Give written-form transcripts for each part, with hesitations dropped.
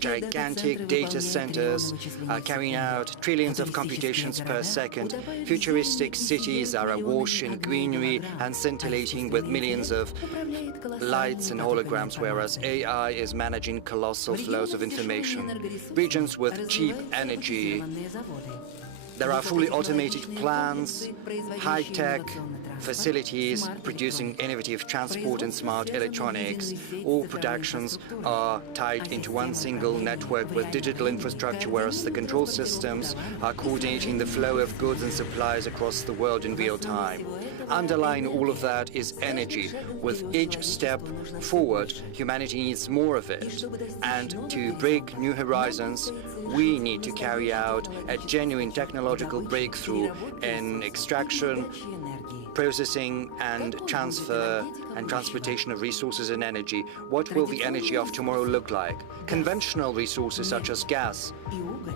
gigantic data centers are carrying out trillions of computations per second. Futuristic cities are awash in greenery and scintillating with millions of lights and holograms, whereas AI is managing colossal flows of information. Regions with cheap energy. There are fully automated plants, high-tech facilities producing innovative transport and smart electronics. All productions are tied into one single network with digital infrastructure, whereas the control systems are coordinating the flow of goods and supplies across the world in real time. Underlying all of that is energy. With each step forward, humanity needs more of it. And to break new horizons, we need to carry out a genuine technological breakthrough in extraction, processing and transfer and transportation of resources and energy. What will the energy of tomorrow look like? Conventional resources such as gas,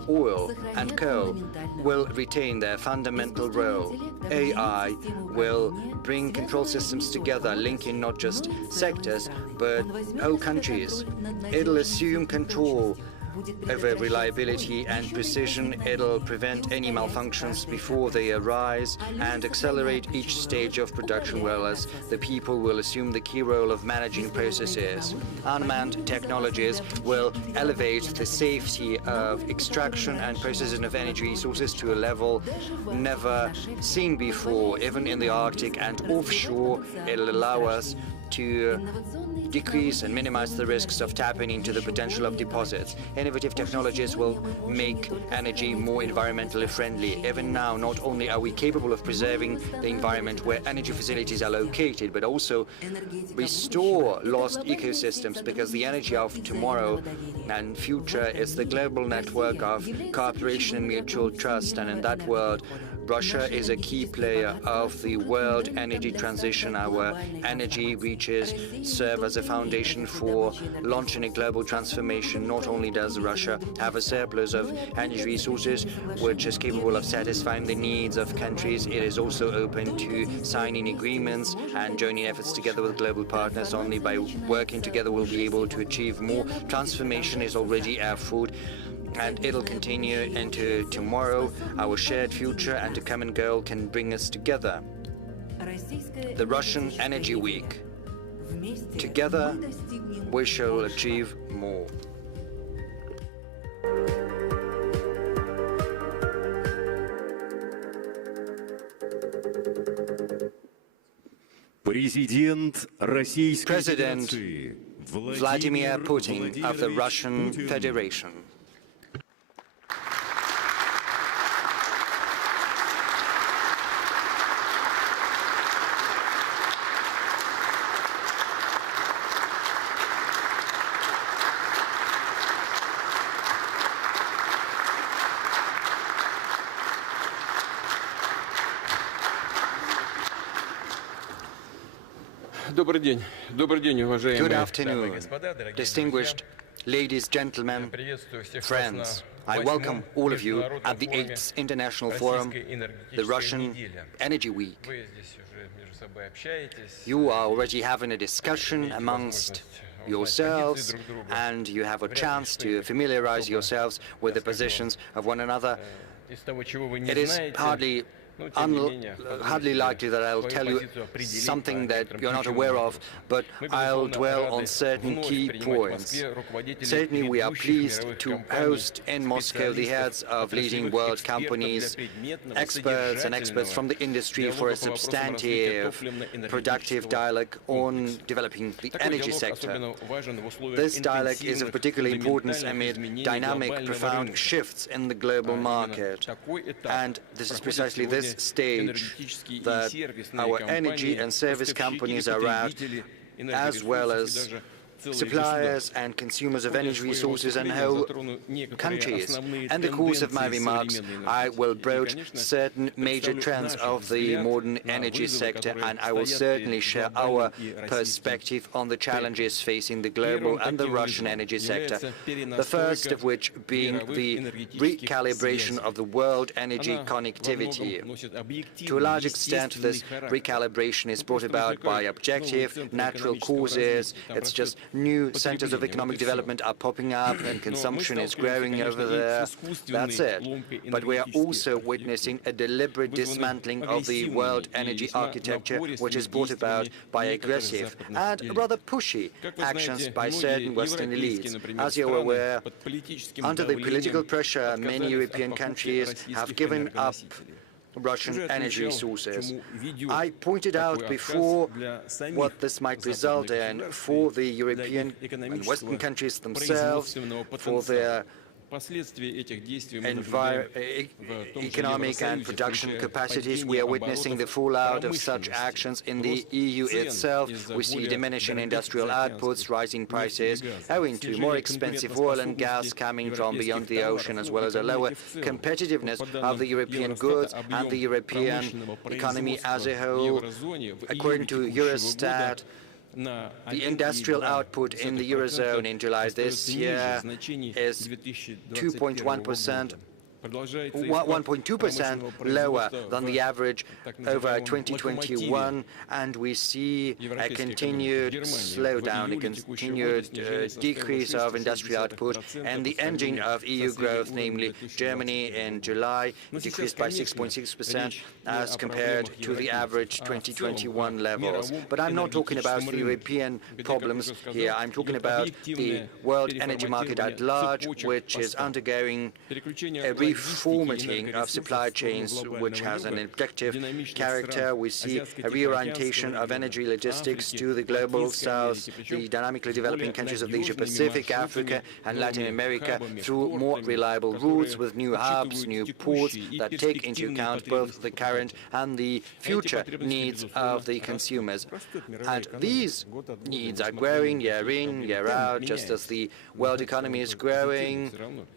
oil and coal will retain their fundamental role. AI will bring control systems together, linking not just sectors, but whole countries. It'll assume control over reliability and precision. It'll prevent any malfunctions before they arise and accelerate each stage of production, whereas the people will assume the key role of managing processes. Unmanned technologies will elevate the safety of extraction and processing of energy resources to a level never seen before. Even in the Arctic and offshore, it'll allow us to decrease and minimize the risks of tapping into the potential of deposits. Innovative technologies will make energy more environmentally friendly. Even now, not only are we capable of preserving the environment where energy facilities are located, but also restore lost ecosystems, because the energy of tomorrow and future is the global network of cooperation and mutual trust. And in that world, Russia is a key player of the world energy transition. Our energy reaches serve as a foundation for launching a global transformation. Not only does Russia have a surplus of energy resources which is capable of satisfying the needs of countries, it is also open to signing agreements and joining efforts together with global partners. Only by working together we'll be able to achieve more. Transformation is already afoot, and it'll continue into tomorrow. Our shared future and a common goal can bring us together. The Russian Energy Week. Together, we shall achieve more. President Vladimir Putin of the Russian Federation. Good afternoon, distinguished ladies, gentlemen, friends. I welcome all of you at the 8th International Forum, the Russian Energy Week. You are already having a discussion amongst yourselves, and you have a chance to familiarize yourselves with the positions of one another. It is hardly likely that I'll tell you something that you're not aware of, but I'll dwell on certain key points. Certainly, we are pleased to host in Moscow the heads of leading world companies, experts from the industry for a substantive, productive dialogue on developing the energy sector. This dialogue is of particular importance amid dynamic, profound shifts in the global market. And this is precisely this stage that our energy and service companies are at, as well as suppliers and consumers of energy resources and whole countries. In the course of my remarks, I will broach certain major trends of the modern energy sector, and I will certainly share our perspective on the challenges facing the global and the Russian energy sector. The first of which being the recalibration of the world energy connectivity. To a large extent, this recalibration is brought about by objective, natural causes. It's just new centers of economic development are popping up and consumption is growing over there. That's it. But we are also witnessing a deliberate dismantling of the world energy architecture, which is brought about by aggressive and rather pushy actions by certain Western elites. As you're aware, under the political pressure, many European countries have given up Russian energy sources. I pointed out before what this might result in for the European and Western countries themselves, for their economic and production capacities. We are witnessing the fallout of such actions in the EU itself. We see diminishing industrial outputs, rising prices, owing to more expensive oil and gas coming from beyond the ocean, as well as a lower competitiveness of the European goods and the European economy as a whole. According to Eurostat, the industrial output in the Eurozone in July this year is 1.2% lower than the average over 2021, and we see a continued slowdown, a continued decrease of industrial output, and the engine of EU growth, namely Germany in July, decreased by 6.6% as compared to the average 2021 levels. But I'm not talking about the European problems here. I'm talking about the world energy market at large, which is undergoing a reformatting of supply chains, which has an objective character. We see a reorientation of energy logistics to the global south, the dynamically developing countries of the Asia-Pacific, Africa and Latin America through more reliable routes with new hubs, new ports that take into account both the current and the future needs of the consumers. And these needs are growing year in, year out, just as the world economy is growing.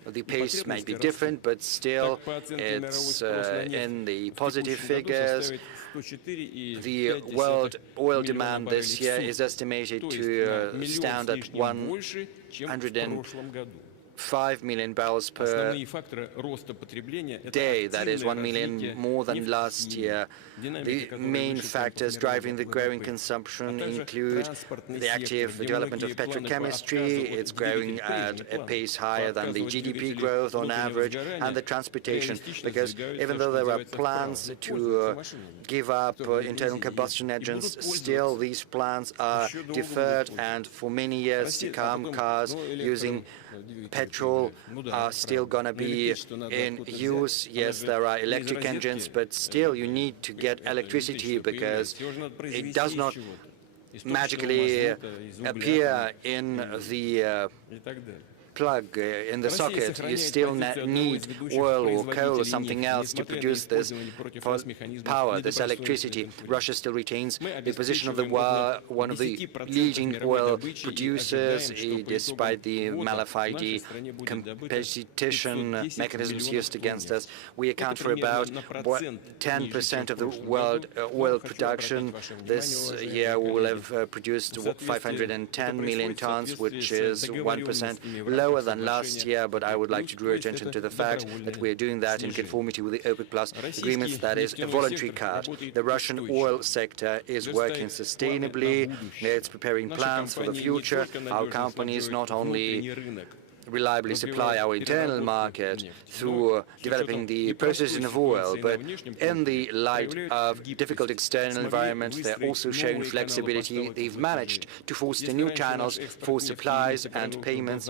The pace may be different, but still it's in the positive figures. The world oil demand this year is estimated to stand at 105 million barrels per day. That is 1 million more than last year. The main factors driving the growing consumption include the active development of petrochemistry. It's growing at a pace higher than the GDP growth on average, and the transportation, because even though there are plans to give up internal combustion engines, still these plans are deferred, and for many years to come, cars using petrol are still going to be in use. Yes, there are electric engines, but still you need to get electricity because it does not magically appear in the plug in the socket. You still need oil or coal or something else to produce this power, this electricity. Russia still retains the position of the one of the leading oil producers, despite the malafide competition mechanisms used against us. We account for about 10% of the world oil production. This year we will have produced 510 million tons, which is 1% lower than last year, but I would like to draw attention to the fact that we are doing that in conformity with the OPEC Plus agreements. That is a voluntary cut. The Russian oil sector is working sustainably. It's preparing plans for the future. Our companies not only reliably supply our internal market through developing the processing of oil, but in the light of difficult external environments, they're also showing flexibility. They've managed to foster new channels for supplies and payments.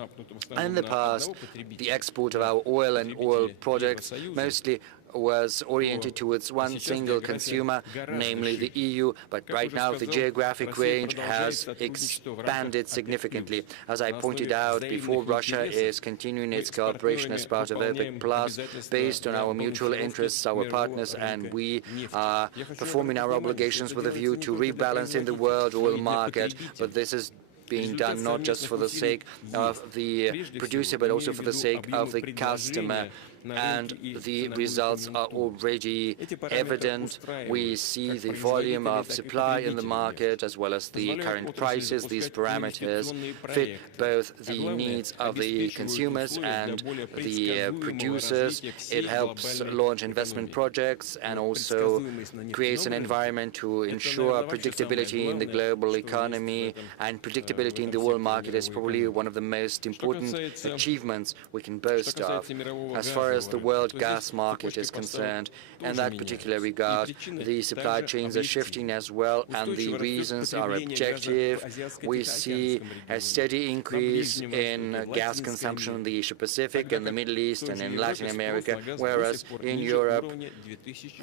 In the past, the export of our oil and oil products mostly was oriented towards one single consumer, namely the EU, but right now the geographic range has expanded significantly. As I pointed out before, Russia is continuing its cooperation as part of OPEC Plus, based on our mutual interests, our partners, and we are performing our obligations with a view to rebalancing the world oil market. But this is being done not just for the sake of the producer, but also for the sake of the customer. and the results are already evident. We see the volume of supply in the market as well as the current prices. These parameters fit both the needs of the consumers and the producers. It helps launch investment projects and also creates an environment to ensure predictability in the global economy, and predictability in the world market is probably one of the most important achievements we can boast of. As far as the world gas market is concerned, in that particular regard, the supply chains are shifting as well, and the reasons are objective. We see a steady increase in gas consumption in the Asia-Pacific, in the Middle East, and in Latin America, whereas in Europe,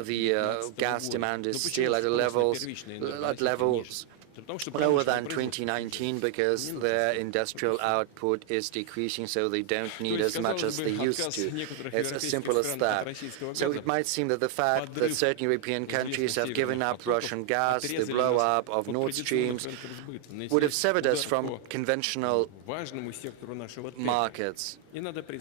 the gas demand is still at levels lower than 2019 because their industrial output is decreasing, so they don't need as much as they used to. It's as simple as that. So it might seem that the fact that certain European countries have given up Russian gas, the blow-up of Nord Streams, would have severed us from conventional markets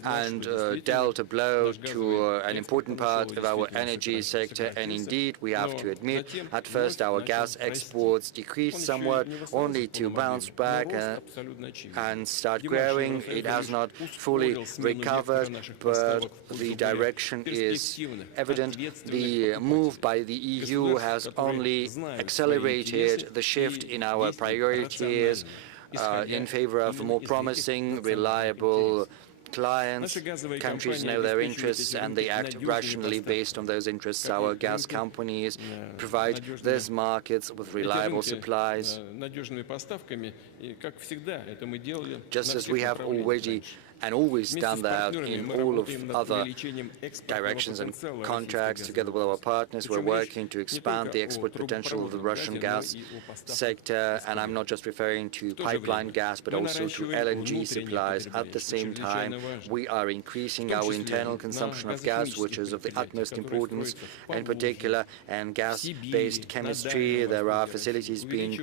and dealt a blow to an important part of our energy sector. And indeed, we have to admit, at first our gas exports decreased somewhat, only to bounce back and start growing. It has not fully recovered, but the direction is evident. The move by the EU has only accelerated the shift in our priorities in favor of more promising, reliable clients. Countries know their interests and they act rationally based on those interests. Our gas companies provide these markets with reliable supplies, just as we have already and always done that in all of other directions and contracts. Together with our partners, we're working to expand the export potential of the Russian gas sector, and I'm not just referring to pipeline gas, but also to LNG supplies. At the same time, we are increasing our internal consumption of gas, which is of the utmost importance, in particular, and gas-based chemistry. There are facilities being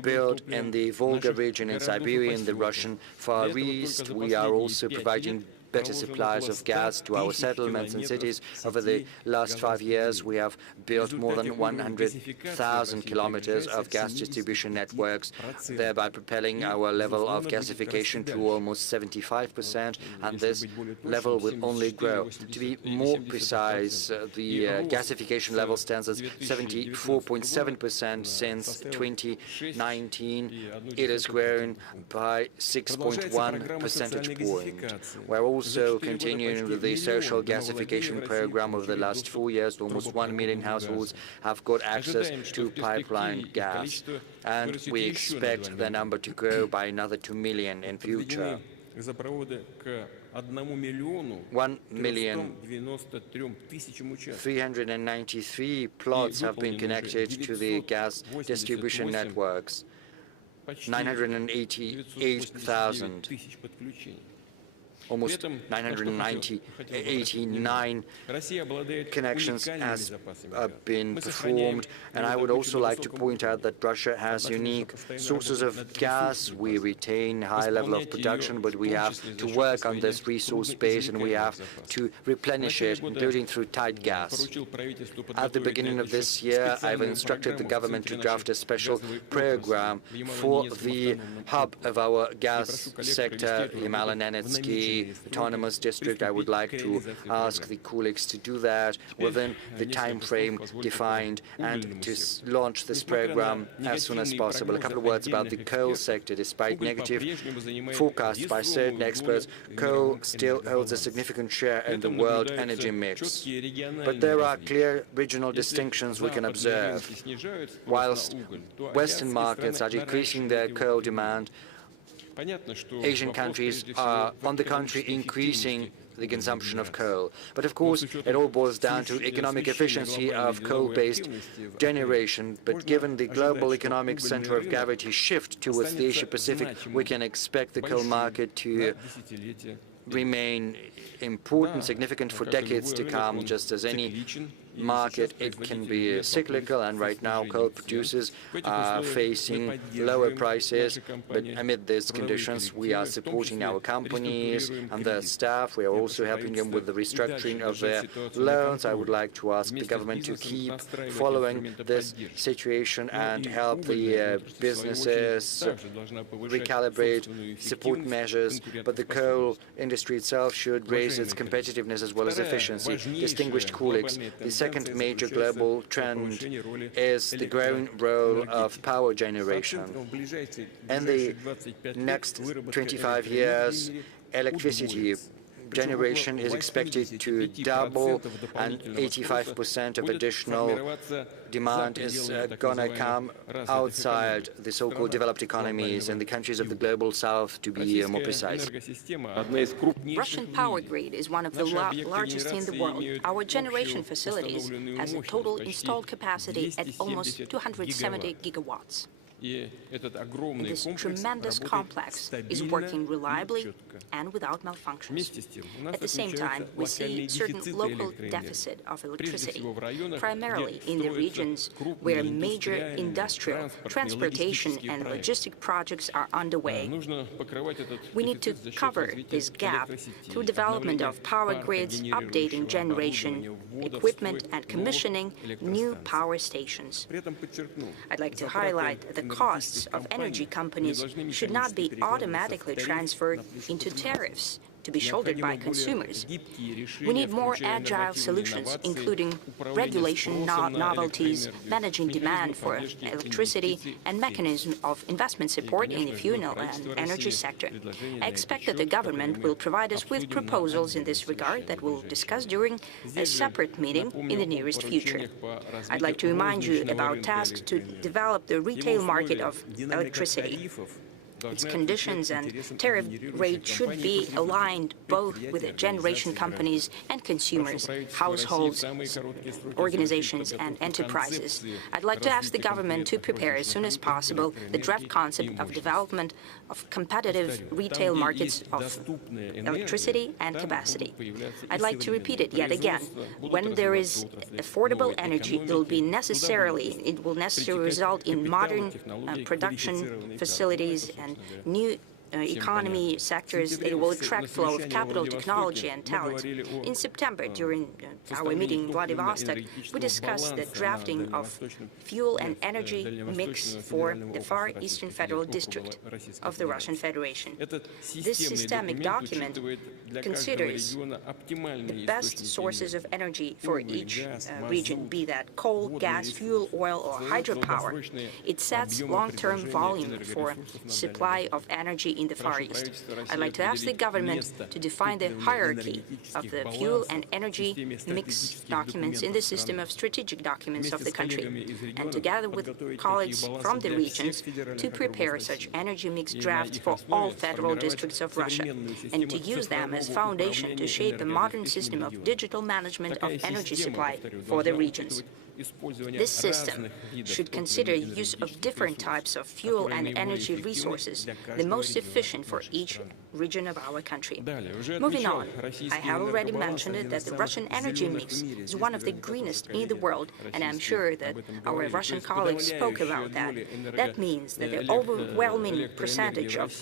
built in the Volga region in Siberia, in the Russian Far East. We are also providing better supplies of gas to our settlements and cities. Over the last 5 years, we have built more than 100,000 kilometers of gas distribution networks, thereby propelling our level of gasification to almost 75%, and this level will only grow. To be more precise, the gasification level stands at 74.7% since 2019. It has grown by 6.1 percentage points. We're also continuing with the social gasification program of the last 4 years. Almost 1 million households have got access to pipeline gas, and we expect the number to grow by another 2 million in future. 1,393,000 plots have been connected to the gas distribution networks. 988,000. Almost 989 connections has been performed. And I would also like to point out that Russia has unique sources of gas. We retain high level of production, but we have to work on this resource base and we have to replenish it, including through tight gas. At the beginning of this year, I've instructed the government to draft a special program for the hub of our gas sector, Yamal-Nenetsky Autonomous District. I would like to ask the colleagues to do that within the time frame defined and to launch this program as soon as possible. A couple of words about the coal sector. Despite negative forecasts by certain experts, coal still holds a significant share in the world energy mix. But there are clear regional distinctions we can observe. Whilst Western markets are decreasing their coal demand, Asian countries are, on the contrary, increasing the consumption of coal. But of course, it all boils down to economic efficiency of coal-based generation. But given the global economic center of gravity shift towards the Asia-Pacific, we can expect the coal market to remain important, significant for decades to come, just as any market, it can be cyclical, and right now coal producers are facing lower prices. But amid these conditions, we are supporting our companies and their staff. We are also helping them with the restructuring of their loans. I would like to ask the government to keep following this situation and help the businesses recalibrate support measures. But the coal industry itself should raise its competitiveness as well as efficiency. Distinguished colleagues, the second major global trend is the growing role of power generation. In the next 25 years, electricity generation is expected to double, and 85% of additional demand is going to come outside the so-called developed economies and the countries of the global south, to be more precise. Russian power grid is one of the largest in the world. Our generation facilities has a total installed capacity at almost 270 gigawatts. This tremendous complex is working reliably and without malfunctions. At the same time, we see certain local deficit of electricity, primarily in the regions where major industrial, transportation and logistic projects are underway. We need to cover this gap through development of power grids, updating generation equipment and commissioning new power stations. I'd like to highlight the costs of energy companies should not be automatically transferred into tariffs to be shouldered by consumers. We need more agile solutions, including regulation novelties, managing demand for electricity, and mechanism of investment support in the fuel and energy sector. I expect that the government will provide us with proposals in this regard that we'll discuss during a separate meeting in the nearest future. I'd like to remind you about tasks to develop the retail market of electricity. Its conditions and tariff rate should be aligned both with the generation companies and consumers, households, organizations and enterprises. I'd like to ask the government to prepare as soon as possible the draft concept of development of competitive retail markets of electricity and capacity. I'd like to repeat it yet again. When there is affordable energy, it will necessarily result in modern production facilities and new economy sectors. It will attract flow of capital, technology and talent. In September, during our meeting in Vladivostok, we discussed the drafting of fuel and energy mix for the Far Eastern Federal District of the Russian Federation. This systemic document considers the best sources of energy for each region, be that coal, gas, fuel, oil or hydropower. It sets long-term volume for supply of energy in the Far East. I'd like to ask the government to define the hierarchy of the fuel and energy mix documents in the system of strategic documents of the country, and together with colleagues from the regions to prepare such energy mix drafts for all federal districts of Russia, and to use them as foundation to shape a modern system of digital management of energy supply for the regions. This system should consider the use of different types of fuel and energy resources, the most efficient for each region of our country. Moving on, I have already mentioned it that the Russian energy mix is one of the greenest in the world, and I'm sure that our Russian colleagues spoke about that. That means that the overwhelming percentage of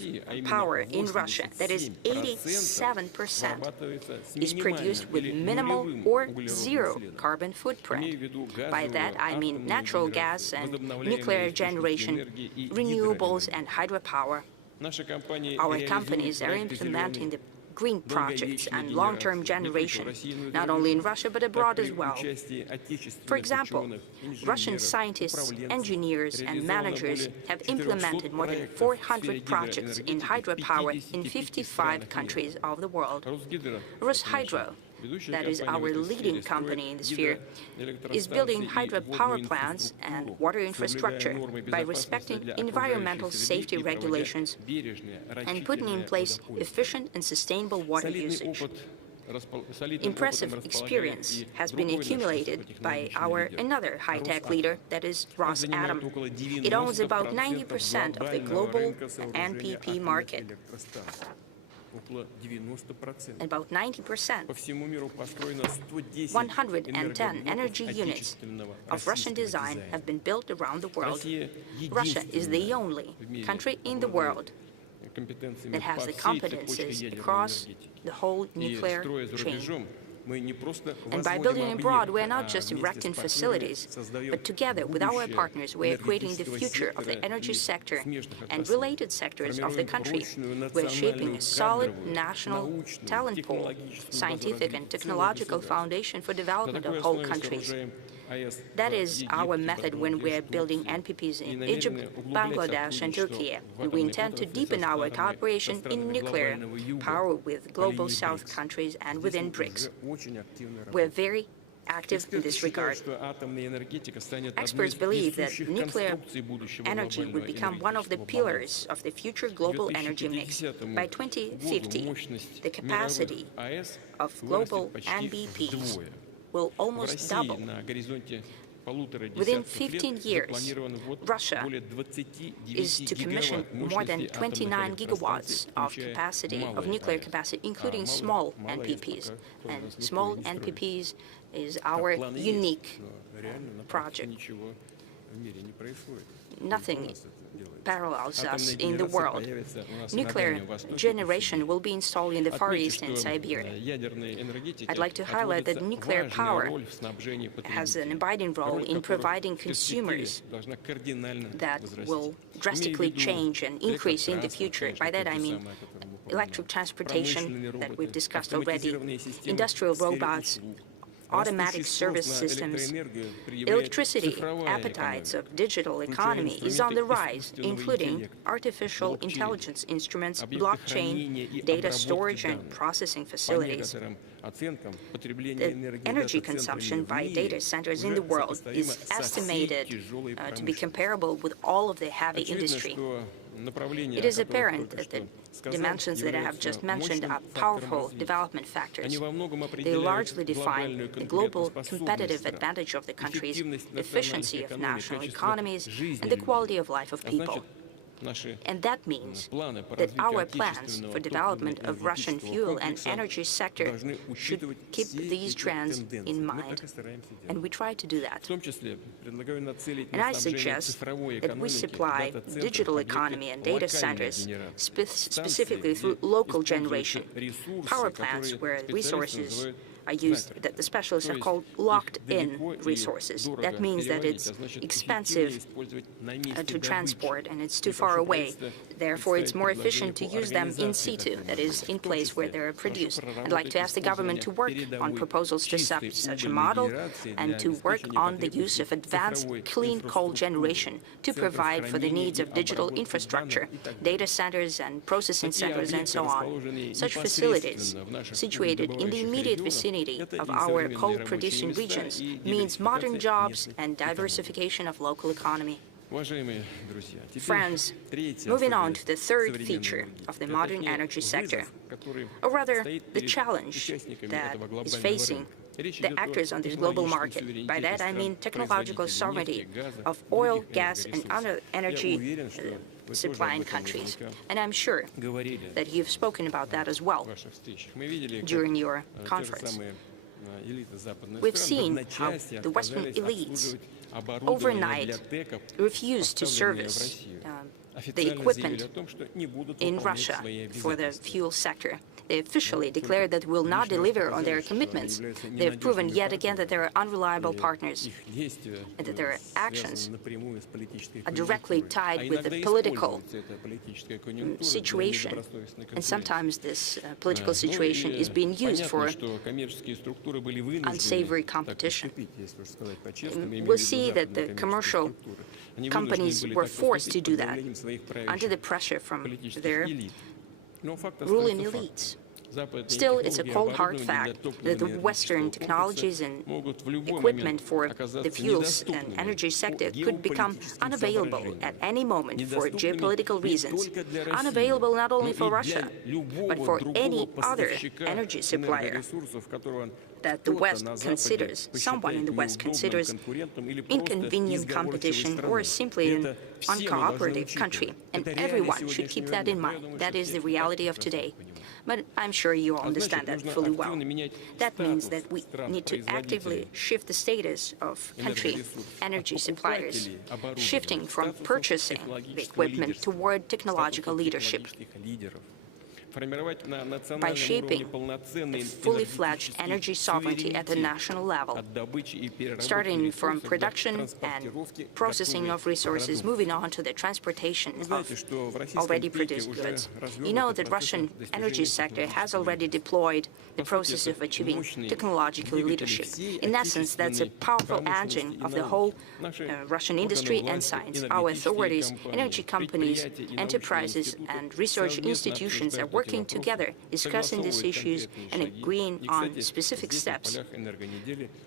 power in Russia, that is 87%, is produced with minimal or zero carbon footprint. By that, I mean natural gas and nuclear generation, renewables and hydropower. Our companies are implementing the green projects and long-term generation, not only in Russia but abroad as well. For example, Russian scientists, engineers and managers have implemented more than 400 projects in hydropower in 55 countries of the world. Russhydro, that is our leading company in the sphere, is building hydropower plants and water infrastructure by respecting environmental safety regulations and putting in place efficient and sustainable water usage. Impressive experience has been accumulated by another high-tech leader, that is Rosatom. It owns about 90% of the global NPP market. About 90%. 110 energy units of Russian design have been built around the world. Russia is the only country in the world that has the competences across the whole nuclear chain. And by building abroad, we're not just erecting facilities, but together with our partners, we're creating the future of the energy sector and related sectors of the country. We're shaping a solid national talent pool, scientific and technological foundation for development of whole countries. That is our method when we're building NPPs in Egypt, Bangladesh, and Turkey. We intend to deepen our cooperation in nuclear power with Global South countries and within BRICS. We're very active in this regard. Experts believe that nuclear energy will become one of the pillars of the future global energy mix. By 2050, the capacity of global NBPs will almost double. Within 15 years, Russia is to commission more than 29 gigawatts of capacity, of nuclear capacity, including small NPPs. And small NPPs is our unique project. Nothing parallels us in the world. Nuclear generation will be installed in the Far East and Siberia. I'd like to highlight that nuclear power has an abiding role in providing consumers that will drastically change and increase in the future. By that I mean electric transportation that we've discussed already, industrial robots, automatic service systems. Electricity appetites of digital economy is on the rise, including artificial intelligence instruments, blockchain, data storage and processing facilities. The energy consumption by data centers in the world is estimated to be comparable with all of the heavy industry. It is apparent that the dimensions that I have just mentioned are powerful development factors. They largely define the global competitive advantage of the countries, the efficiency of national economies, and the quality of life of people. And that means that our plans for development of Russian fuel and energy sector should keep these trends in mind. And we try to do that. And I suggest that we supply digital economy and data centers specifically through local generation. Power plants where resources are used, that the specialists are called locked-in resources. That means that it's expensive to transport and it's too far away. Therefore, it's more efficient to use them in situ, that is, in place where they're produced. I'd like to ask the government to work on proposals to such a model and to work on the use of advanced clean coal generation to provide for the needs of digital infrastructure, data centers and processing centers and so on. Such facilities situated in the immediate vicinity of our coal-producing regions means modern jobs and diversification of local economy. Friends, moving on to the third feature of the modern energy sector, or rather the challenge that is facing the actors on this global market. By that I mean technological sovereignty of oil, gas and other energy supplying countries. And I'm sure that you've spoken about that as well during your conference. We've seen how the Western elites overnight refused to service the equipment in Russia for the fuel sector. They officially declared that will not deliver on their commitments. They have proven yet again that they are unreliable partners and that their actions are directly tied with the political situation. And sometimes this political situation is being used for unsavory competition. We'll see that the commercial companies were forced to do that under the pressure from their ruling elites. Still, it's a cold hard fact that the Western technologies and equipment for the fuels and energy sector could become unavailable at any moment for geopolitical reasons. Unavailable not only for Russia, but for any other energy supplier that the West considers, someone in the West considers inconvenient competition or simply uncooperative country, and everyone should keep that in mind. That is the reality of today. But I'm sure you all understand that fully well. That means that we need to actively shift the status of country energy suppliers, shifting from purchasing the equipment toward technological leadership, by shaping a fully-fledged energy sovereignty at the national level, starting from production and processing of resources, moving on to the transportation of already produced goods. You know that Russian energy sector has already deployed the process of achieving technological leadership. In essence, that's a powerful engine of the whole Russian industry and science. Our authorities, energy companies, enterprises, and research institutions are working together, discussing these issues and agreeing on specific steps.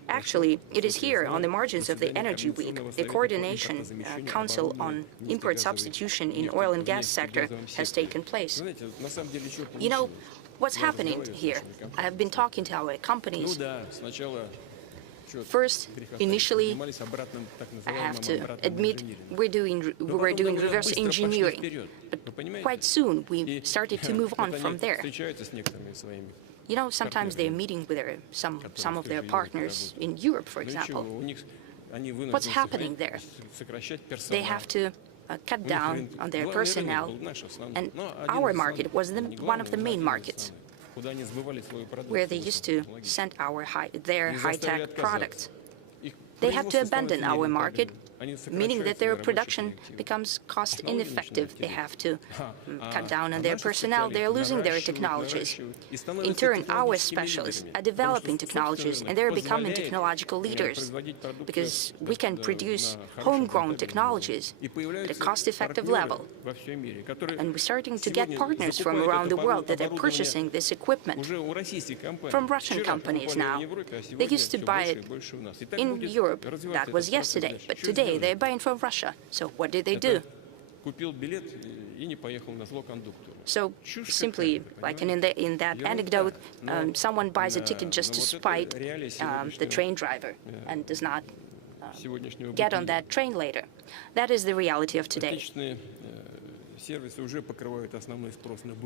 Actually, it is here, on the margins of the Energy Week, the Coordination Council on Import Substitution in oil and gas sector has taken place. You know, what's happening here? I have been talking to our companies. First, initially, I have to admit, we were doing reverse engineering, but quite soon we started to move on from there. You know, sometimes they're meeting with some of their partners in Europe, for example. What's happening there? They have to cut down on their personnel, and our market was one of the main markets, where they used to send their high-tech products. They had to abandon our market, meaning that their production becomes cost-ineffective. They have to cut down on their personnel. They're losing their technologies. In turn, our specialists are developing technologies, and they're becoming technological leaders, because we can produce homegrown technologies at a cost-effective level. And we're starting to get partners from around the world that are purchasing this equipment from Russian companies now. They used to buy it in Europe. That was yesterday. But today, they're buying from Russia. So what did they do? So simply, like in that anecdote, someone buys a ticket just to spite the train driver and does not get on that train later. That is the reality of today.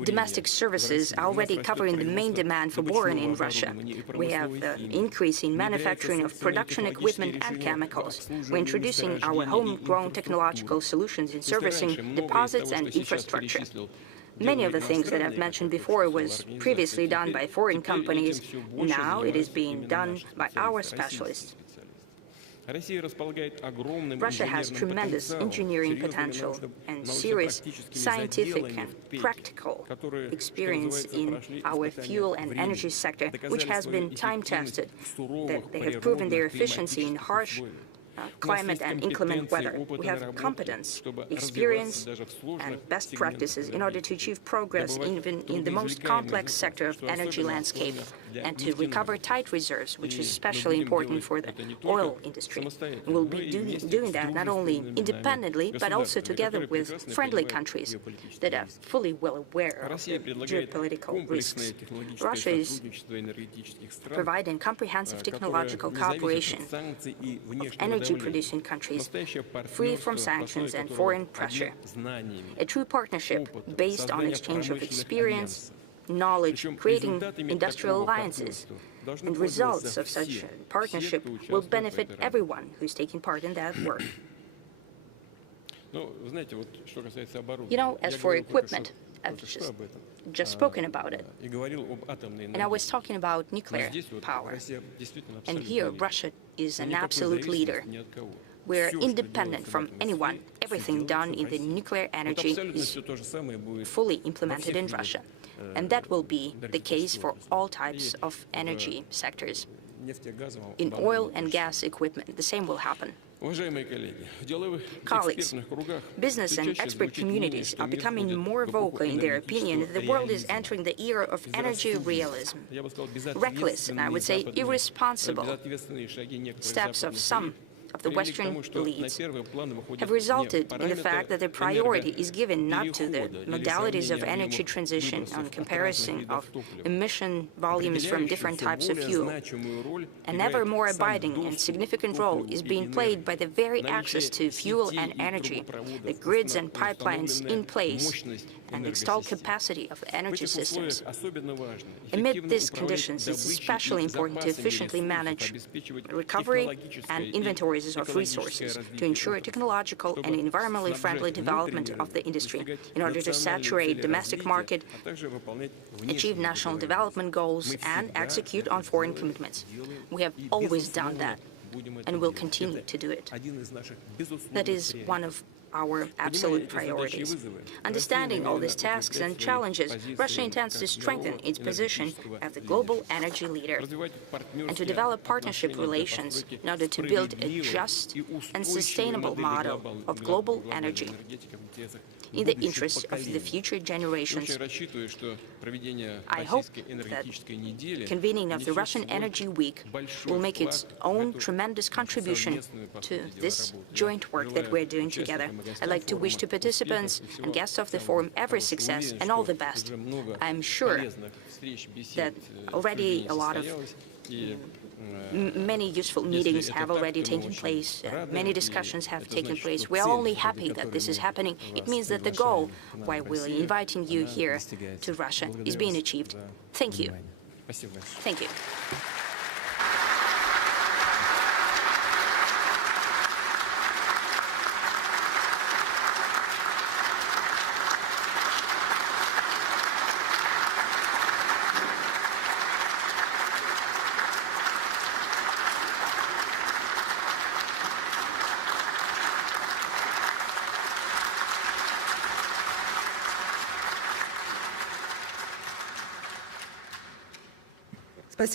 Domestic services are already covering the main demand for boron in Russia. We have increase in manufacturing of production equipment and chemicals. We're introducing our homegrown technological solutions in servicing deposits and infrastructure. Many of the things that I've mentioned before was previously done by foreign companies. Now it is being done by our specialists. Russia has tremendous engineering potential and serious scientific and practical experience in our fuel and energy sector, which has been time-tested. They have proven their efficiency in harsh climate and inclement weather. We have competence, experience, and best practices in order to achieve progress even in the most complex sector of energy landscape and to recover tight reserves, which is especially important for the oil industry. We'll be doing that not only independently, but also together with friendly countries that are fully well aware of geopolitical risks. Russia is providing comprehensive technological cooperation of energy-producing countries, free from sanctions and foreign pressure. A true partnership based on exchange of experience, knowledge, creating industrial alliances. And results of such partnership will benefit everyone who's taking part in that work. You know, as for equipment, I've just spoken about it. And I was talking about nuclear power. And here, Russia is an absolute leader. We're independent from anyone. Everything done in the nuclear energy is fully implemented in Russia. And that will be the case for all types of energy sectors. In oil and gas equipment, the same will happen. Colleagues, business and expert communities are becoming more vocal in their opinion that the world is entering the era of energy realism. Reckless, and I would say irresponsible steps of some of the Western elites have resulted in the fact that the priority is given not to the modalities of energy transition on comparison of emission volumes from different types of fuel. An ever more abiding and significant role is being played by the very access to fuel and energy, the grids and pipelines in place, and the installed capacity of energy systems. Amid these conditions, it's especially important to efficiently manage recovery and inventories of resources to ensure technological and environmentally friendly development of the industry in order to saturate domestic market, achieve national development goals, and execute on foreign commitments. We have always done that and will continue to do it. That is one of our absolute priorities. Understanding all these tasks and challenges, Russia intends to strengthen its position as the global energy leader and to develop partnership relations in order to build a just and sustainable model of global energy in the interest of the future generations. I hope that convening of the Russian Energy Week will make its own tremendous contribution to this joint work that we're doing together. I'd like to wish to participants and guests of the forum every success and all the best. I'm sure that already a lot of many useful meetings have already taken place, many discussions have taken place. We are only happy that this is happening. It means that the goal, why we're inviting you here to Russia, is being achieved. Thank you. Thank you. Thank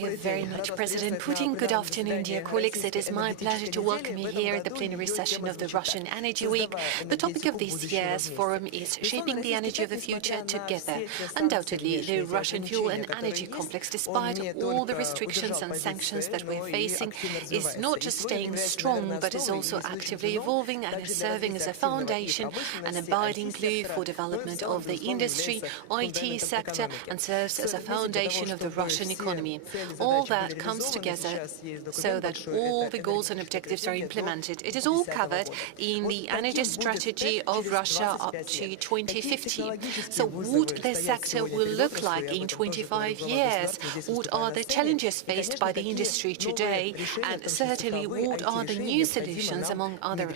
you very much, President Putin. Good afternoon, dear colleagues. It is my pleasure to welcome you here at the plenary session of the Russian Energy Week. The topic of this year's forum is Shaping the Energy of the Future Together. Undoubtedly, the Russian fuel and energy complex, despite all the restrictions and sanctions that we're facing, is not just staying strong, but is also actively evolving and is serving as a foundation, an abiding glue for development of the industry, IT sector, and serves as a foundation of the Russian economy. All that comes together so that all the goals and objectives are implemented. It is all covered in the energy strategy of Russia up to 2050. So what the sector will look like in 25 years, what are the challenges faced by the industry today, and certainly what are the new solutions, among other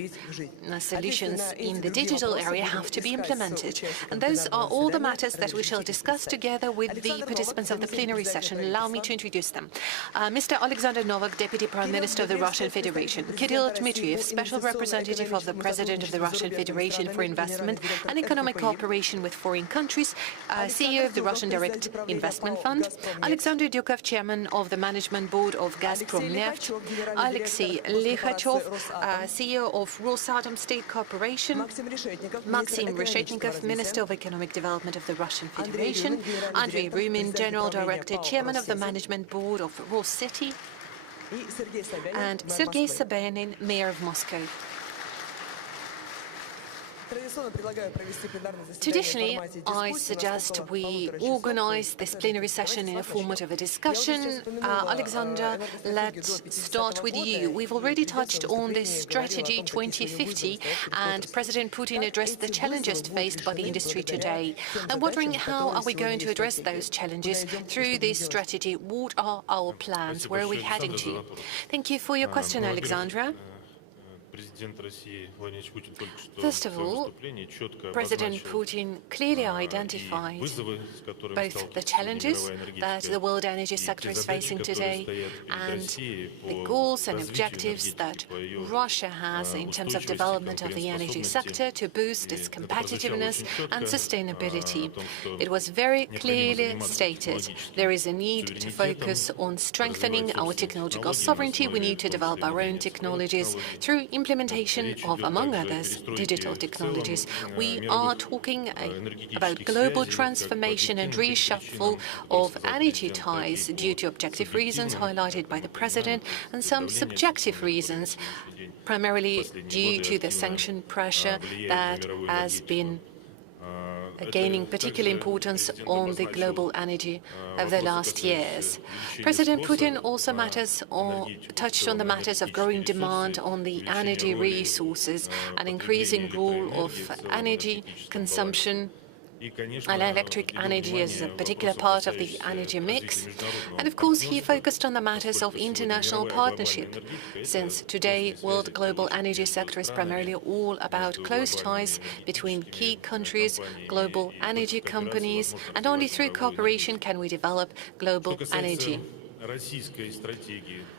solutions in the digital area, have to be implemented. And those are all the matters that we shall discuss together with the participants of the plenary session. Allow me to introduce them. Mr. Alexander Novak, Deputy Prime Minister of the Russian Federation. Kirill Dmitriev, Special Representative of the President of the Russian Federation for Investment and Economic Cooperation with Foreign Countries, CEO of the Russian Direct Investment Fund. Alexander Dyukov, Chairman of the Management Board of Gazprom Neft. Alexei Likhachov, CEO of Rosatom State Corporation. Maxim Reshetnikov, Minister of Economic Development of the Russian Federation. Andrey Ryumin, General Director, Chairman of the Management Board of Rosseti, and Sergei Sobyanin, Mayor of Moscow. Traditionally, I suggest we organize this plenary session in a format of a discussion. Alexander, let's start with you. We've already touched on this strategy 2050, and President Putin addressed the challenges faced by the industry today. I'm wondering, how are we going to address those challenges through this strategy? What are our plans? Where are we heading to? Thank you for your question, Alexandra. First of all, President Putin clearly identified both the challenges that the world energy sector is facing today and the goals and objectives that Russia has in terms of development of the energy sector to boost its competitiveness and sustainability. It was very clearly stated there is a need to focus on strengthening our technological sovereignty. We need to develop our own technologies through implementation implementation of, among others, digital technologies. We are talking about global transformation and reshuffle of energy ties due to objective reasons highlighted by the President and some subjective reasons, primarily due to the sanction pressure that has been gaining particular importance on the global energy over the last years. President Putin also touched on the matters of growing demand on the energy resources and increasing role of energy consumption and electric energy as a particular part of the energy mix. And of course, he focused on the matters of international partnership, since today, world global energy sector is primarily all about close ties between key countries, global energy companies, and only through cooperation can we develop global energy.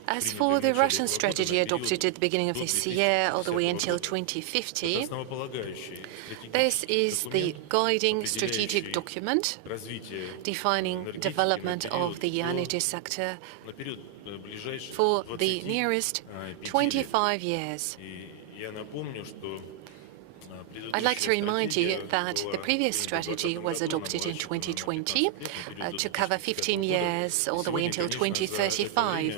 As for the Russian strategy adopted at the beginning of this year all the way until 2050, this is the guiding strategic document defining development of the energy sector for the nearest 25 years. I'd like to remind you that the previous strategy was adopted in 2020 to cover 15 years all the way until 2035.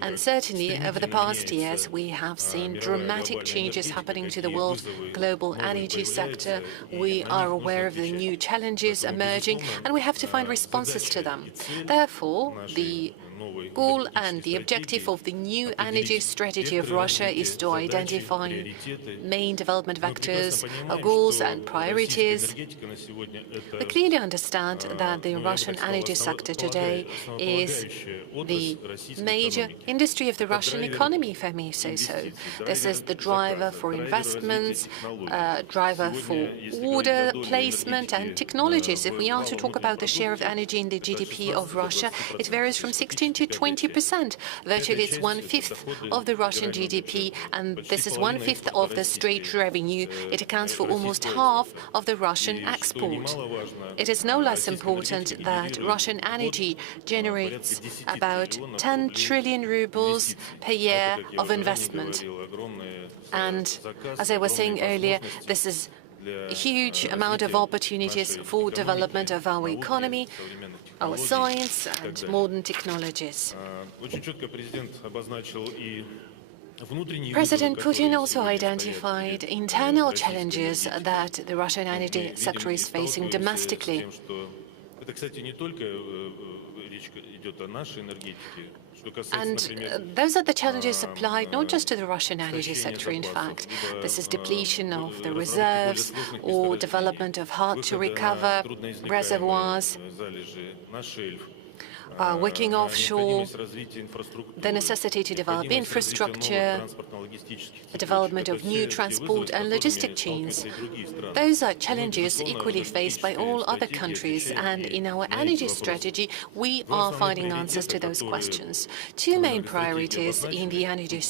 And certainly, over the past years, we have seen dramatic changes happening to the world global energy sector. We are aware of the new challenges emerging, and we have to find responses to them. Therefore, the goal and the objective of the new energy strategy of Russia is to identify main development vectors, goals and priorities. We clearly understand that the Russian energy sector today is the major industry of the Russian economy, if I may say so. This is the driver for investments, driver for order placement and technologies. If we are to talk about the share of energy in the GDP of Russia, it varies from 16 to 20%. Virtually, it's 1/5 of the Russian GDP, and this is 1/5 of the state revenue. It accounts for almost half of the Russian export. It is no less important that Russian energy generates about 10 trillion rubles per year of investment. And as I was saying earlier, this is a huge amount of opportunities for development of our economy, our science and modern technologies. President Putin also identified internal challenges that the Russian energy sector is facing domestically. And those are the challenges applied not just to the Russian energy sector, in fact. This is depletion of the reserves or development of hard-to-recover reservoirs, working offshore, the necessity to develop infrastructure, the development of new transport and logistic chains. Those are challenges equally faced by all other countries, and in our energy strategy, we are finding answers to those questions. Two main priorities in the energy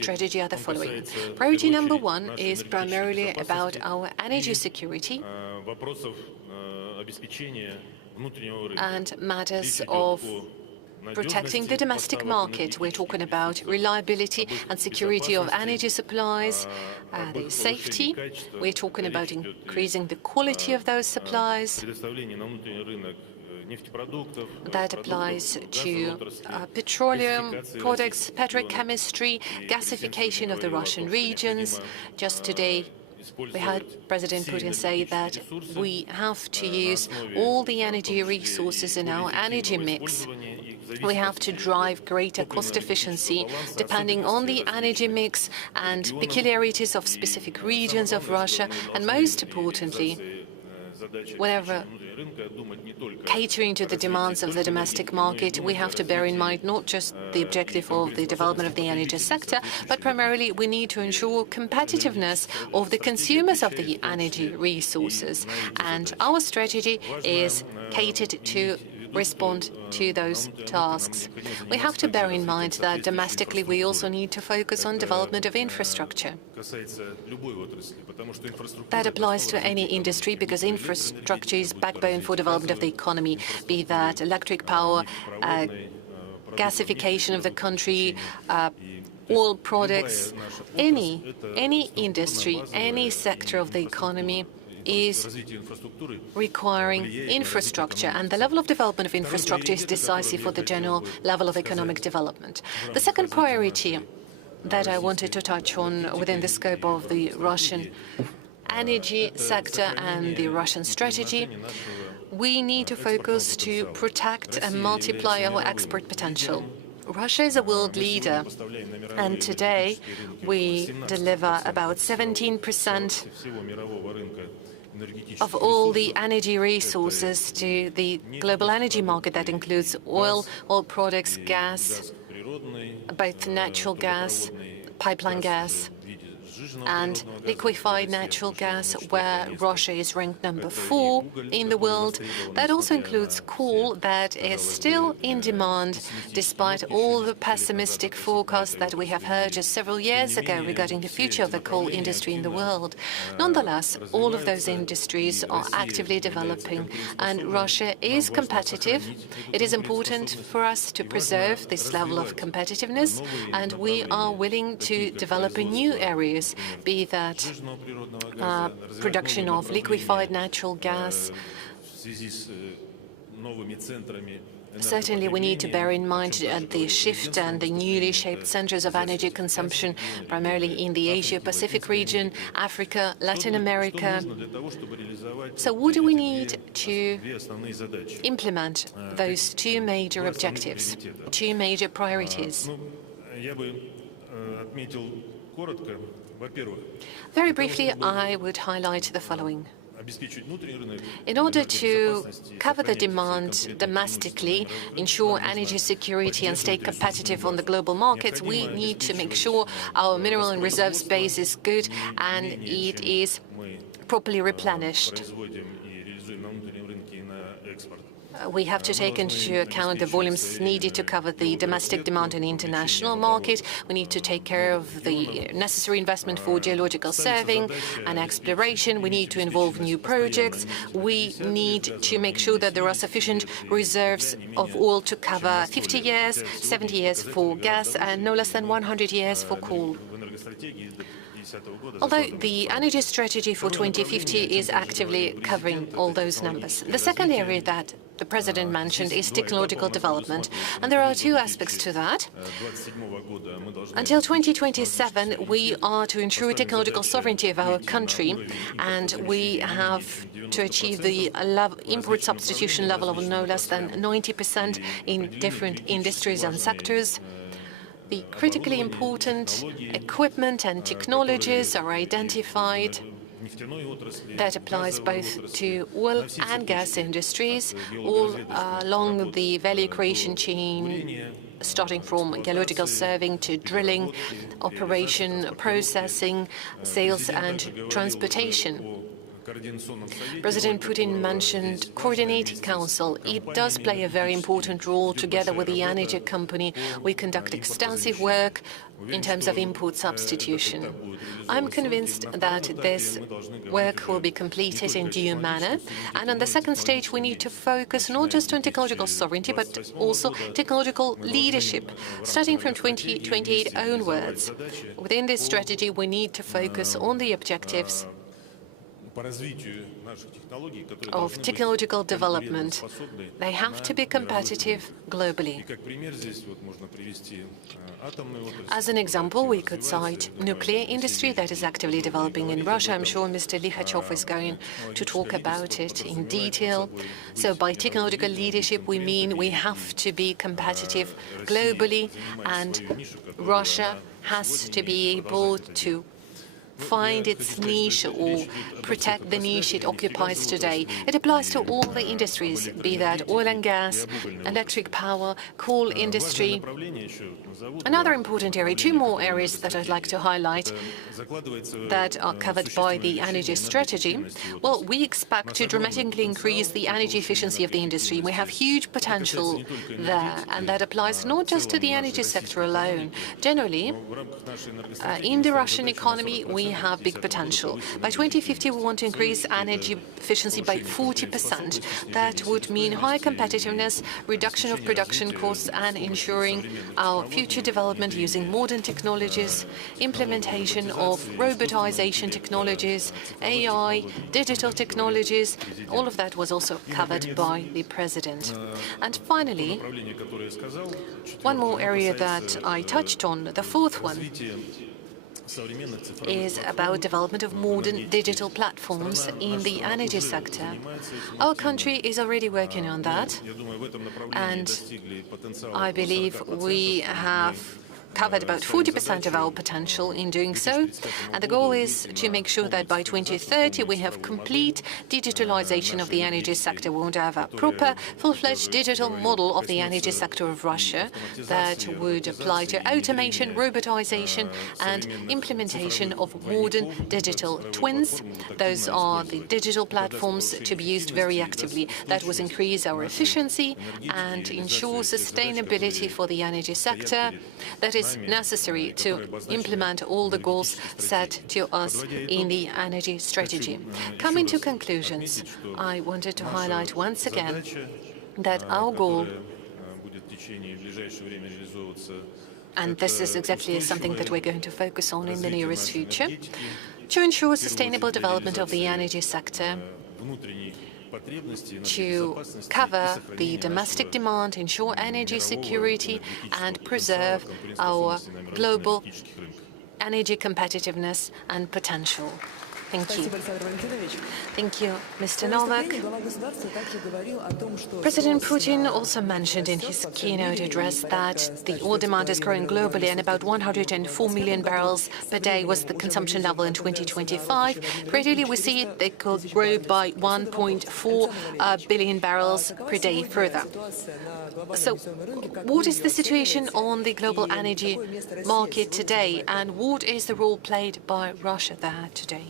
strategy are the following. Priority number one is primarily about our energy security and matters of protecting the domestic market. We're talking about reliability and security of energy supplies, the safety. We're talking about increasing the quality of those supplies. That applies to petroleum products, petrochemistry, gasification of the Russian regions. Just today, we heard President Putin say that we have to use all the energy resources in our energy mix. We have to drive greater cost efficiency depending on the energy mix and peculiarities of specific regions of Russia, and most importantly, whenever catering to the demands of the domestic market, we have to bear in mind not just the objective of the development of the energy sector, but primarily we need to ensure competitiveness of the consumers of the energy resources. And our strategy is catered to respond to those tasks. We have to bear in mind that domestically we also need to focus on development of infrastructure. That applies to any industry because infrastructure is backbone for development of the economy, be that electric power, gasification of the country, oil products, any industry, any sector of the economy is requiring infrastructure, and the level of development of infrastructure is decisive for the general level of economic development. The second priority that I wanted to touch on within the scope of the Russian energy sector and the Russian strategy, we need to focus to protect and multiply our export potential. Russia is a world leader, and today we deliver about 17% of all the energy resources to the global energy market. That includes oil products, gas, both natural gas, pipeline gas, and liquefied natural gas, where Russia is ranked number 4 in the world. That also includes coal, that is still in demand, despite all the pessimistic forecasts that we have heard just several years ago regarding the future of the coal industry in the world. Nonetheless, all of those industries are actively developing, and Russia is competitive. It is important for us to preserve this level of competitiveness, and we are willing to develop in new areas, be that production of liquefied natural gas. Certainly, we need to bear in mind the shift and the newly shaped centers of energy consumption, primarily in the Asia-Pacific region, Africa, Latin America. So what do we need to implement those two major objectives, two major priorities? Very briefly, I would highlight the following. In order to cover the demand domestically, ensure energy security and stay competitive on the global markets, we need to make sure our mineral and reserves base is good and it is properly replenished. We have to take into account the volumes needed to cover the domestic demand in the international market. We need to take care of the necessary investment for geological surveying and exploration. We need to involve new projects. We need to make sure that there are sufficient reserves of oil to cover 50 years, 70 years for gas, and no less than 100 years for coal. Although the energy strategy for 2050 is actively covering all those numbers. The second area that the President mentioned is technological development, and there are two aspects to that. Until 2027, we are to ensure technological sovereignty of our country, and we have to achieve the import substitution level of no less than 90% in different industries and sectors. The critically important equipment and technologies are identified. That applies both to oil and gas industries, all along the value creation chain, starting from geological surveying to drilling, operation, processing, sales and transportation. President Putin mentioned Coordinating Council. It does play a very important role. Together with the energy company, we conduct extensive work in terms of import substitution. I'm convinced that this work will be completed in due manner. And on the second stage, we need to focus not just on technological sovereignty, but also technological leadership, starting from 2028 onwards. Within this strategy, we need to focus on the objectives of technological development. They have to be competitive globally. As an example, we could cite nuclear industry that is actively developing in Russia. I'm sure Mr. Likhachov is going to talk about it in detail. So by technological leadership, we mean we have to be competitive globally, and Russia has to be able to find its niche or protect the niche it occupies today. It applies to all the industries, be that oil and gas, electric power, coal industry. Another important area, two more areas that I'd like to highlight that are covered by the energy strategy. Well, we expect to dramatically increase the energy efficiency of the industry. We have huge potential there, and that applies not just to the energy sector alone. Generally, in the Russian economy, we have big potential. By 2050, we want to increase energy efficiency by 40%. That would mean higher competitiveness, reduction of production costs, and ensuring our future development using modern technologies, implementation of robotization technologies, AI, digital technologies. All of that was also covered by the President. And finally, one more area that I touched on, the fourth one, is about development of modern digital platforms in the energy sector. Our country is already working on that, and I believe we have covered about 40% of our potential in doing so, and the goal is to make sure that by 2030 we have complete digitalization of the energy sector. We want to have a proper, full-fledged digital model of the energy sector of Russia that would apply to automation, robotization, and implementation of modern digital twins. Those are the digital platforms to be used very actively. That would increase our efficiency and ensure sustainability for the energy sector. That is necessary to implement all the goals set to us in the energy strategy. Coming to conclusions, I wanted to highlight once again that our goal, and this is exactly something that we're going to focus on in the nearest future, to ensure sustainable development of the energy sector, to cover the domestic demand, ensure energy security, and preserve our global energy competitiveness and potential. Thank you. Thank you, Mr. Novak. President Putin also mentioned in his keynote address that the oil demand is growing globally, and about 104 million barrels per day was the consumption level in 2025. Gradually, we see it could grow by 1.4 billion barrels per day further. So, what is the situation on the global energy market today, and what is the role played by Russia there today?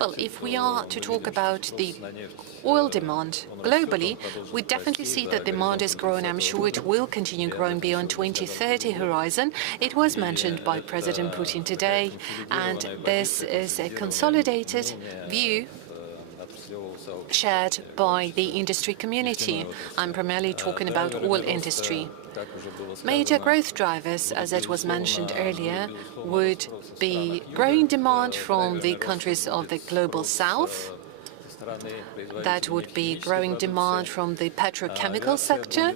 Well, if we are to talk about the oil demand globally, we definitely see that demand is growing. I'm sure it will continue growing beyond 2030 horizon. It was mentioned by President Putin today, and this is a consolidated view shared by the industry community. I'm primarily talking about oil industry. Major growth drivers, as it was mentioned earlier, would be growing demand from the countries of the global south. That would be growing demand from the petrochemical sector.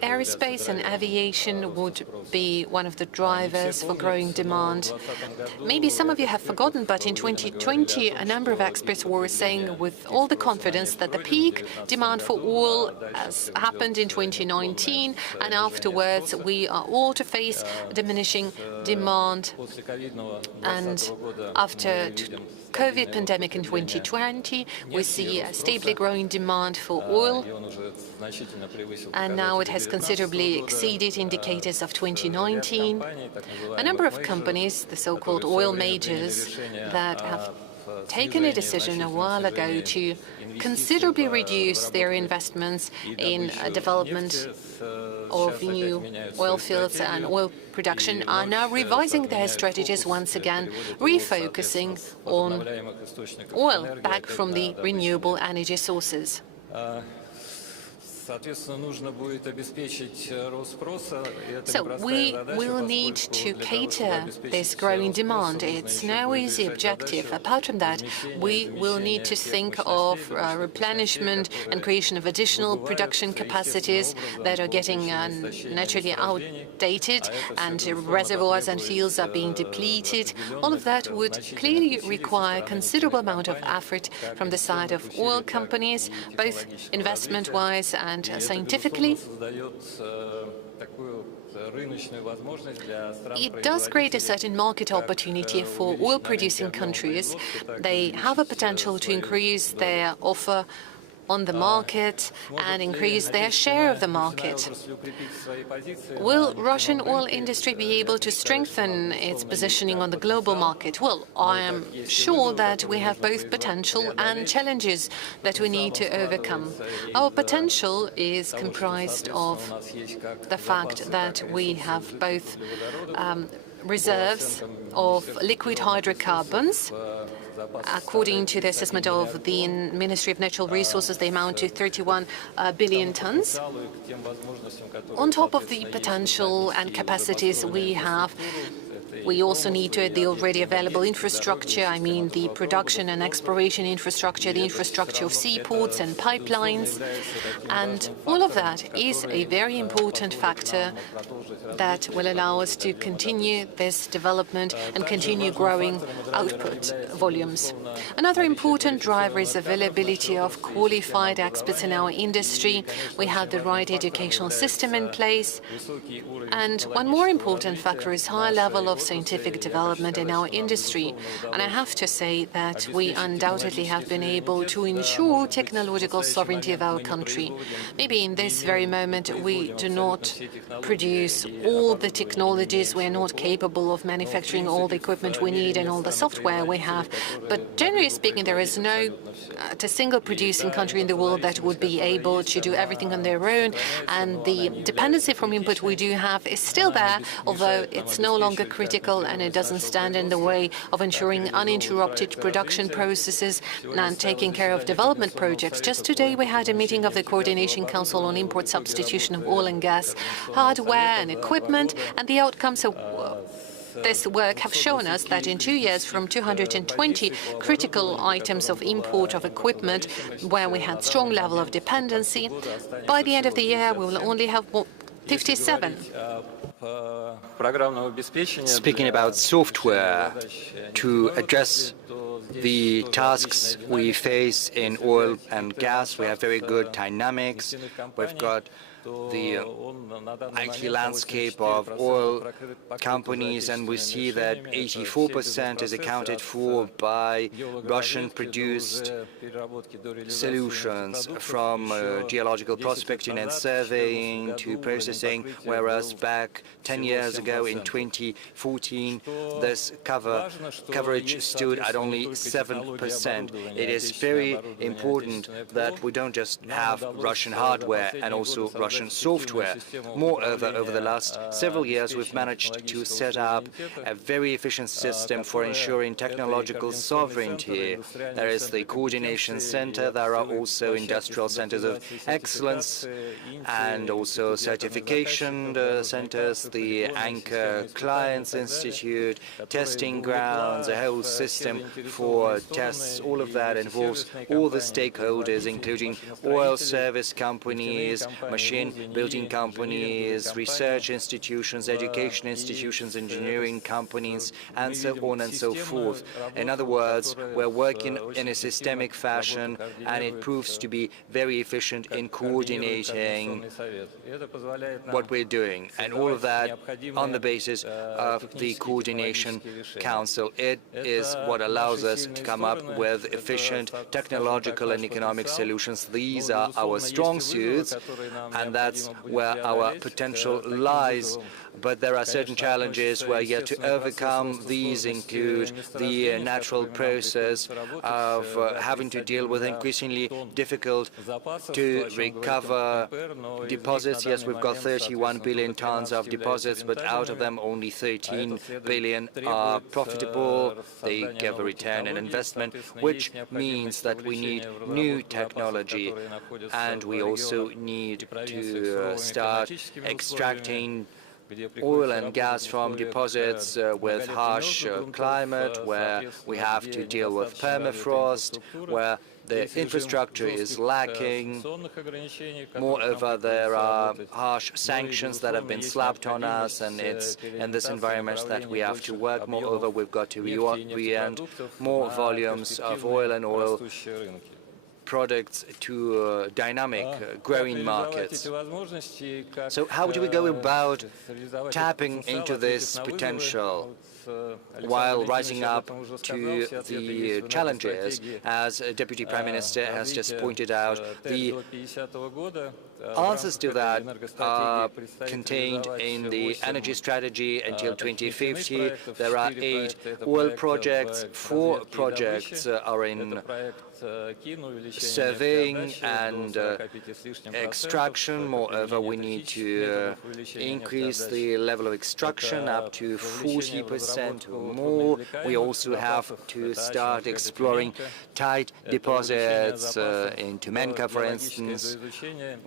Aerospace and aviation would be one of the drivers for growing demand. Maybe some of you have forgotten, but in 2020, a number of experts were saying with all the confidence that the peak demand for oil has happened in 2019, and afterwards we are all to face diminishing demand. And after COVID pandemic in 2020, we see a stably growing demand for oil, and now it has considerably exceeded indicators of 2019. A number of companies, the so-called oil majors, that have taken a decision a while ago to considerably reduce their investments in development of new oil fields and oil production, are now revising their strategies once again, refocusing on oil back from the renewable energy sources. So we will need to cater this growing demand. It's no easy objective. Apart from that, we will need to think of replenishment and creation of additional production capacities that are getting naturally outdated, and reservoirs and fields are being depleted. All of that would clearly require a considerable amount of effort from the side of oil companies, both investment-wise and scientifically. It does create a certain market opportunity for oil-producing countries. They have a potential to increase their offer on the market and increase their share of the market. Will Russian oil industry be able to strengthen its positioning on the global market? Well, I am sure that we have both potential and challenges that we need to overcome. Our potential is comprised of the fact that we have both reserves of liquid hydrocarbons. According to the assessment of the Ministry of Natural Resources, they amount to 31 billion tons. On top of the potential and capacities we have, we also need to add the already available infrastructure, I mean the production and exploration infrastructure, the infrastructure of seaports and pipelines. And all of that is a very important factor that will allow us to continue this development and continue growing output volumes. Another important driver is availability of qualified experts in our industry. We have the right educational system in place. And one more important factor is high level of scientific development in our industry. And I have to say that we undoubtedly have been able to ensure technological sovereignty of our country. Maybe in this very moment we do not produce all the technologies, we're not capable of manufacturing all the equipment we need and all the software we have. But generally speaking, there is no a single producing country in the world that would be able to do everything on their own. And the dependency from input we do have is still there, although it's no longer critical and it doesn't stand in the way of ensuring uninterrupted production processes and taking care of development projects. Just today we had a meeting of the Coordination Council on import substitution of oil and gas hardware and equipment, and the outcomes of this work have shown us that in 2 years, from 220 critical items of import of equipment where we had strong level of dependency, by the end of the year we will only have 57. Speaking about software, to address the tasks we face in oil and gas, we have very good dynamics. We've got the IT landscape of oil companies, and we see that 84% is accounted for by Russian-produced solutions, from geological prospecting and surveying to processing, whereas back 10 years ago in 2014, this coverage stood at only 7%. It is very important that we don't just have Russian hardware and also Russian software. Moreover, over the last several years, we've managed to set up a very efficient system for ensuring technological sovereignty. There is the coordination center, there are also industrial centers of excellence and also certification centers, the Anchor Clients Institute, testing grounds, a whole system for tests. All of that involves all the stakeholders, including oil service companies, machine building companies, research institutions, education institutions, engineering companies, and so on and so forth. In other words, we're working in a systemic fashion, and it proves to be very efficient in coordinating what we're doing. And all of that on the basis of the Coordination Council. It is what allows us to come up with efficient technological and economic solutions. These are our strong suits, and that's where our potential lies. But there are certain challenges we're yet to overcome. These include the natural process of having to deal with increasingly difficult to recover deposits. Yes, we've got 31 billion tons of deposits, but out of them only 13 billion are profitable. They give a return on investment, which means that we need new technology, and we also need to start extracting oil and gas from deposits with harsh climate, where we have to deal with permafrost, where the infrastructure is lacking. Moreover, there are harsh sanctions that have been slapped on us, and it's in this environment that we have to work. Moreover, we've got to reorient more volumes of oil and oil products to dynamic, growing markets. So how do we go about tapping into this potential? while rising up to the challenges. As Deputy Prime Minister has just pointed out, the answers to that are contained in the energy strategy until 2050. There are 8 oil projects, 4 projects are in surveying and extraction. Moreover, we need to increase the level of extraction up to 40% or more. We also have to start exploring tight deposits in Tumenka, for instance.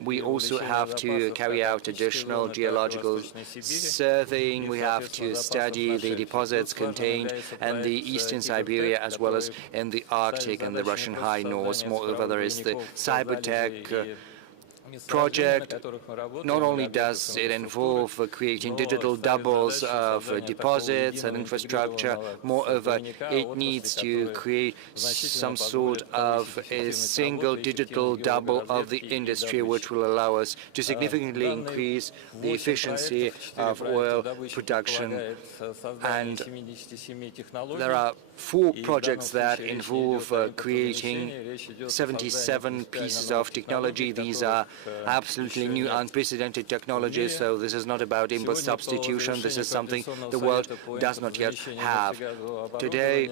We also have to carry out additional geological surveying. We have to study the deposits contained in the eastern Siberia as well as in the Arctic and the Russian high north. Moreover, there is the Cybertech project. Not only does it involve creating digital doubles of deposits and infrastructure, moreover, it needs to create some sort of a single digital double of the industry, which will allow us to significantly increase the efficiency of oil production. And there are 4 projects that involve creating 77 pieces of technology. These are absolutely new, unprecedented technologies, so this is not about import substitution. This is something the world does not yet have. Today,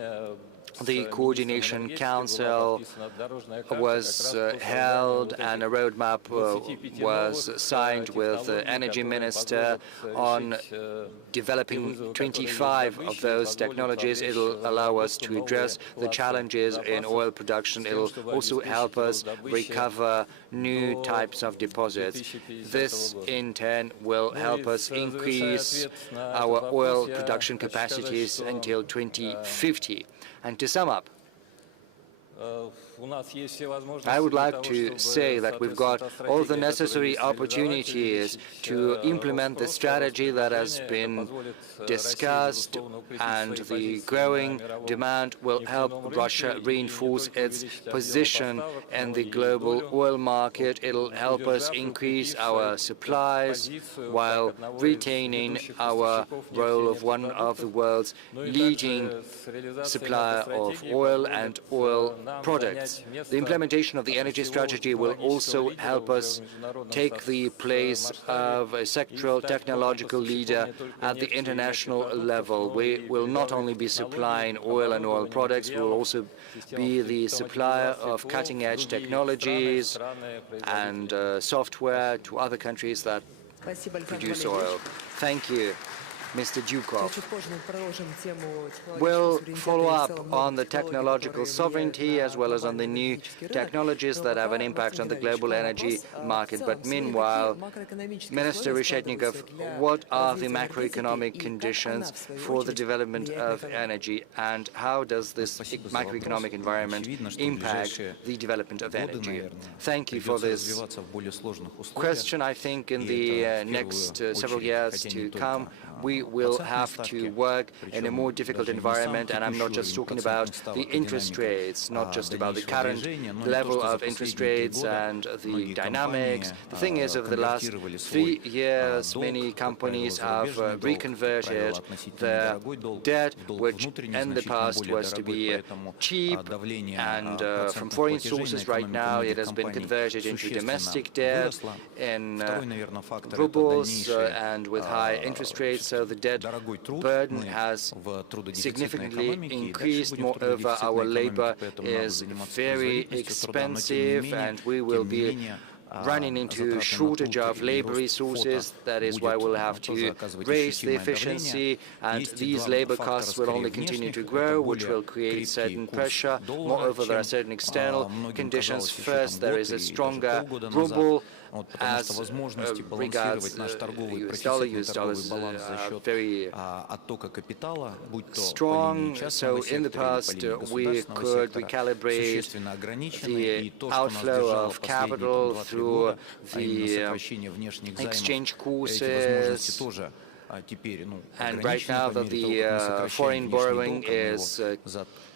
the Coordination Council was held and a roadmap was signed with the Energy Minister on developing 25 of those technologies. It will allow us to address the challenges in oil production. It will also help us recover new types of deposits. This, in turn, will help us increase our oil production capacities until 2050. And to sum up, I would like to say that we've got all the necessary opportunities to implement the strategy that has been discussed, and the growing demand will help Russia reinforce its position in the global oil market. It'll help us increase our supplies while retaining our role of one of the world's leading supplier of oil and oil products. The implementation of the energy strategy will also help us take the place of a sectoral technological leader at the international level. We will not only be supplying oil and oil products, we will also be the supplier of cutting-edge technologies and software to other countries that produce oil. Thank you. Mr. Dyukov. We'll follow up on the technological sovereignty as well as on the new technologies that have an impact on the global energy market. But meanwhile, Minister Reshetnikov, what are the macroeconomic conditions for the development of energy, and how does this macroeconomic environment impact the development of energy? Thank you for this question. I think in the next several years to come, we will have to work in a more difficult environment, and I'm not just talking about the interest rates, not just about the current level of interest rates and the dynamics. The thing is, over the last 3 years, many companies have reconverted their debt, which in the past was to be cheap and from foreign sources. Right now, it has been converted into domestic debt in rubles and with high interest rates. So the debt burden has significantly increased. Moreover, our labor is very expensive, and we will be running into shortage of labor resources. That is why we'll have to raise the efficiency, and these labor costs will only continue to grow, which will create certain pressure. Moreover, there are certain external conditions. First, there is a stronger ruble. As regards US dollar is very strong. So in the past, we could recalibrate the outflow of capital through the exchange courses. And right now that the foreign borrowing is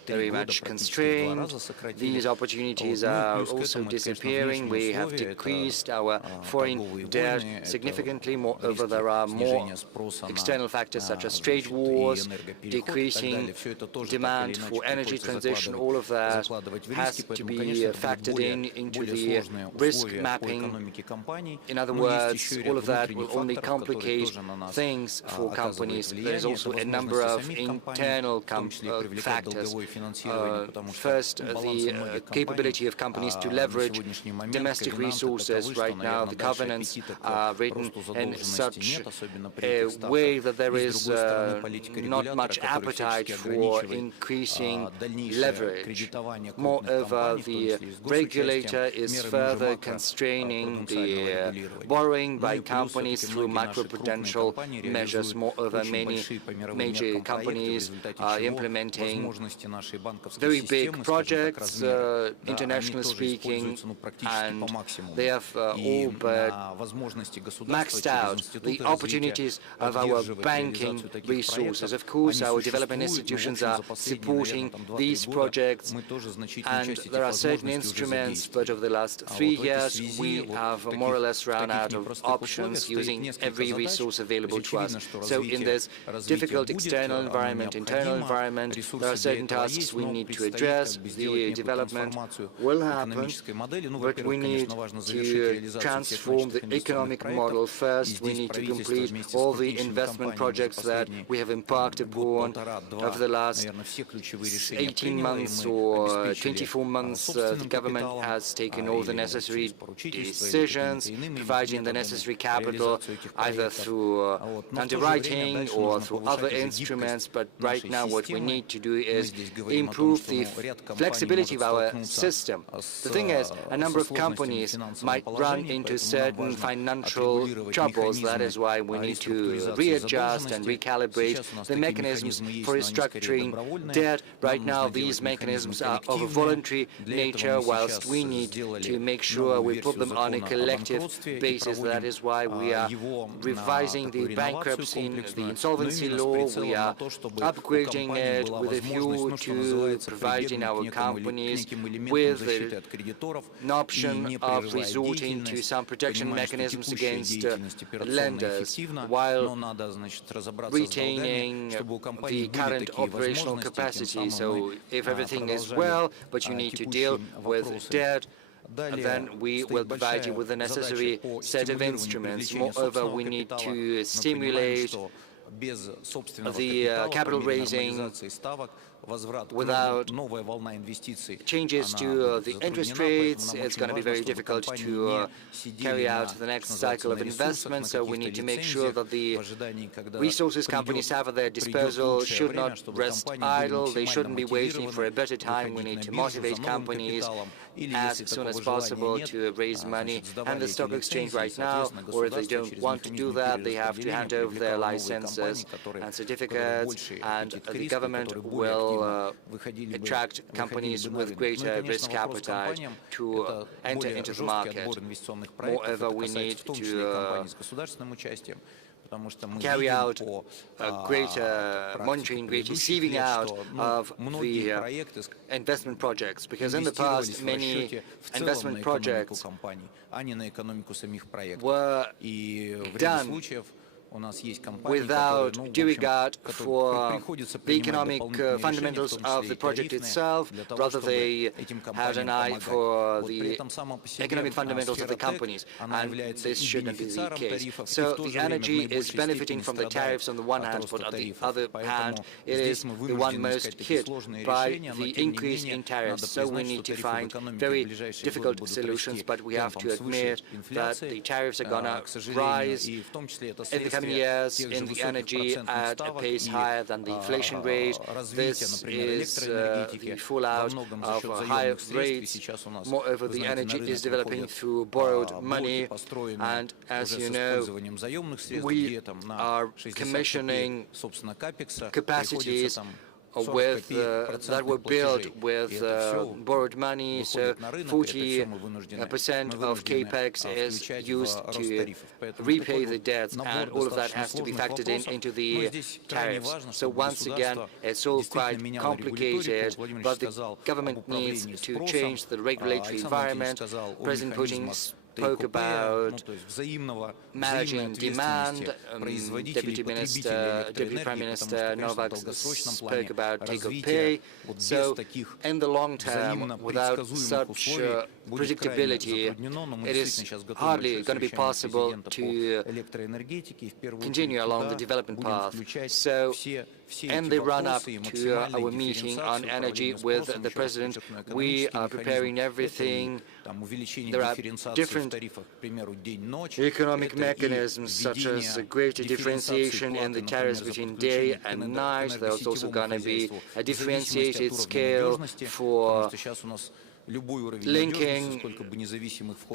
very much constrained. These opportunities are also disappearing. We have decreased our foreign debt significantly. Moreover, there are more external factors such as trade wars, decreasing demand for energy transition. All of that has to be factored into the risk mapping. In other words, all of that will only complicate things for companies. There is also a number of internal factors. First, the capability of companies to leverage domestic resources. Right now, the governance are written in such a way that there is not much appetite for increasing leverage. Moreover, the regulator is further constraining the borrowing by companies through macroprudential measures. Moreover, many major companies are implementing very big projects, internationally speaking, and they have all but maxed out the opportunities of our banking resources. Of course, our development institutions are supporting these projects, and there are certain instruments, but over the last 3 years, we have more or less run out of options using every resource available to us. So in this difficult external environment, internal environment, there are certain tasks we need to address. The development will happen, but we need to transform the economic model. First, we need to complete all the investment projects that we have embarked upon over the last 18 months or 24 months. The government has taken all the necessary decisions, providing the necessary capital either through underwriting or through other instruments. But right now what we need to do is improve the flexibility of our system. The thing is, a number of companies might run into certain financial troubles. That is why we need to readjust and recalibrate the mechanisms for restructuring debt. Right now, these mechanisms are of a voluntary nature, whilst we need to make sure we put them on a collective basis. That is why we are revising the bankruptcy, the insolvency law. We are upgrading it with a view to providing our companies with an option of resorting to some protection mechanisms against lenders while retaining the current operational capacity. So if everything is well, but you need to deal with debt, then we will provide you with the necessary set of instruments. Moreover, we need to stimulate the capital raising without changes to the interest rates. It's going to be very difficult to carry out the next cycle of investment, so we need to make sure that the resources companies have at their disposal should not rest idle. They shouldn't be waiting for a better time. We need to motivate companies as soon as possible to raise money. And the stock exchange right now, or if they don't want to do that, they have to hand over their licenses and certificates, and the government will attract companies with greater risk appetite to enter into the market. Moreover, we need to carry out greater monitoring, greater sieving out of the investment projects, because in the past many investment projects were done without due regard for the economic fundamentals of the project itself. Rather, they had an eye for the economic fundamentals of the companies, and this shouldn't be the case. So the energy is benefiting from the tariffs on the one hand, but on the other hand, it is the one most hit by the increase in tariffs. So we need to find very difficult solutions, but we have to admit that the tariffs are gonna rise in the coming years in the energy at a pace higher than the inflation rate. This is the fallout of higher rates. Moreover, the energy is developing through borrowed money, and as you know, we are commissioning capacities that were built with borrowed money, so 40% of capex is used to repay the debts, and all of that has to be factored into the tariffs. So once again, it's all quite complicated, but the government needs to change the regulatory environment. President Putin spoke about managing demand. Deputy Prime Minister Novak spoke about take-or-pay. So in the long term, without such predictability, it is hardly going to be possible to continue along the development path. So in the run-up to our meeting on energy with the President, we are preparing everything. There are different economic mechanisms, such as a greater differentiation in the tariffs between day and night. There's also going to be a differentiated scale for linking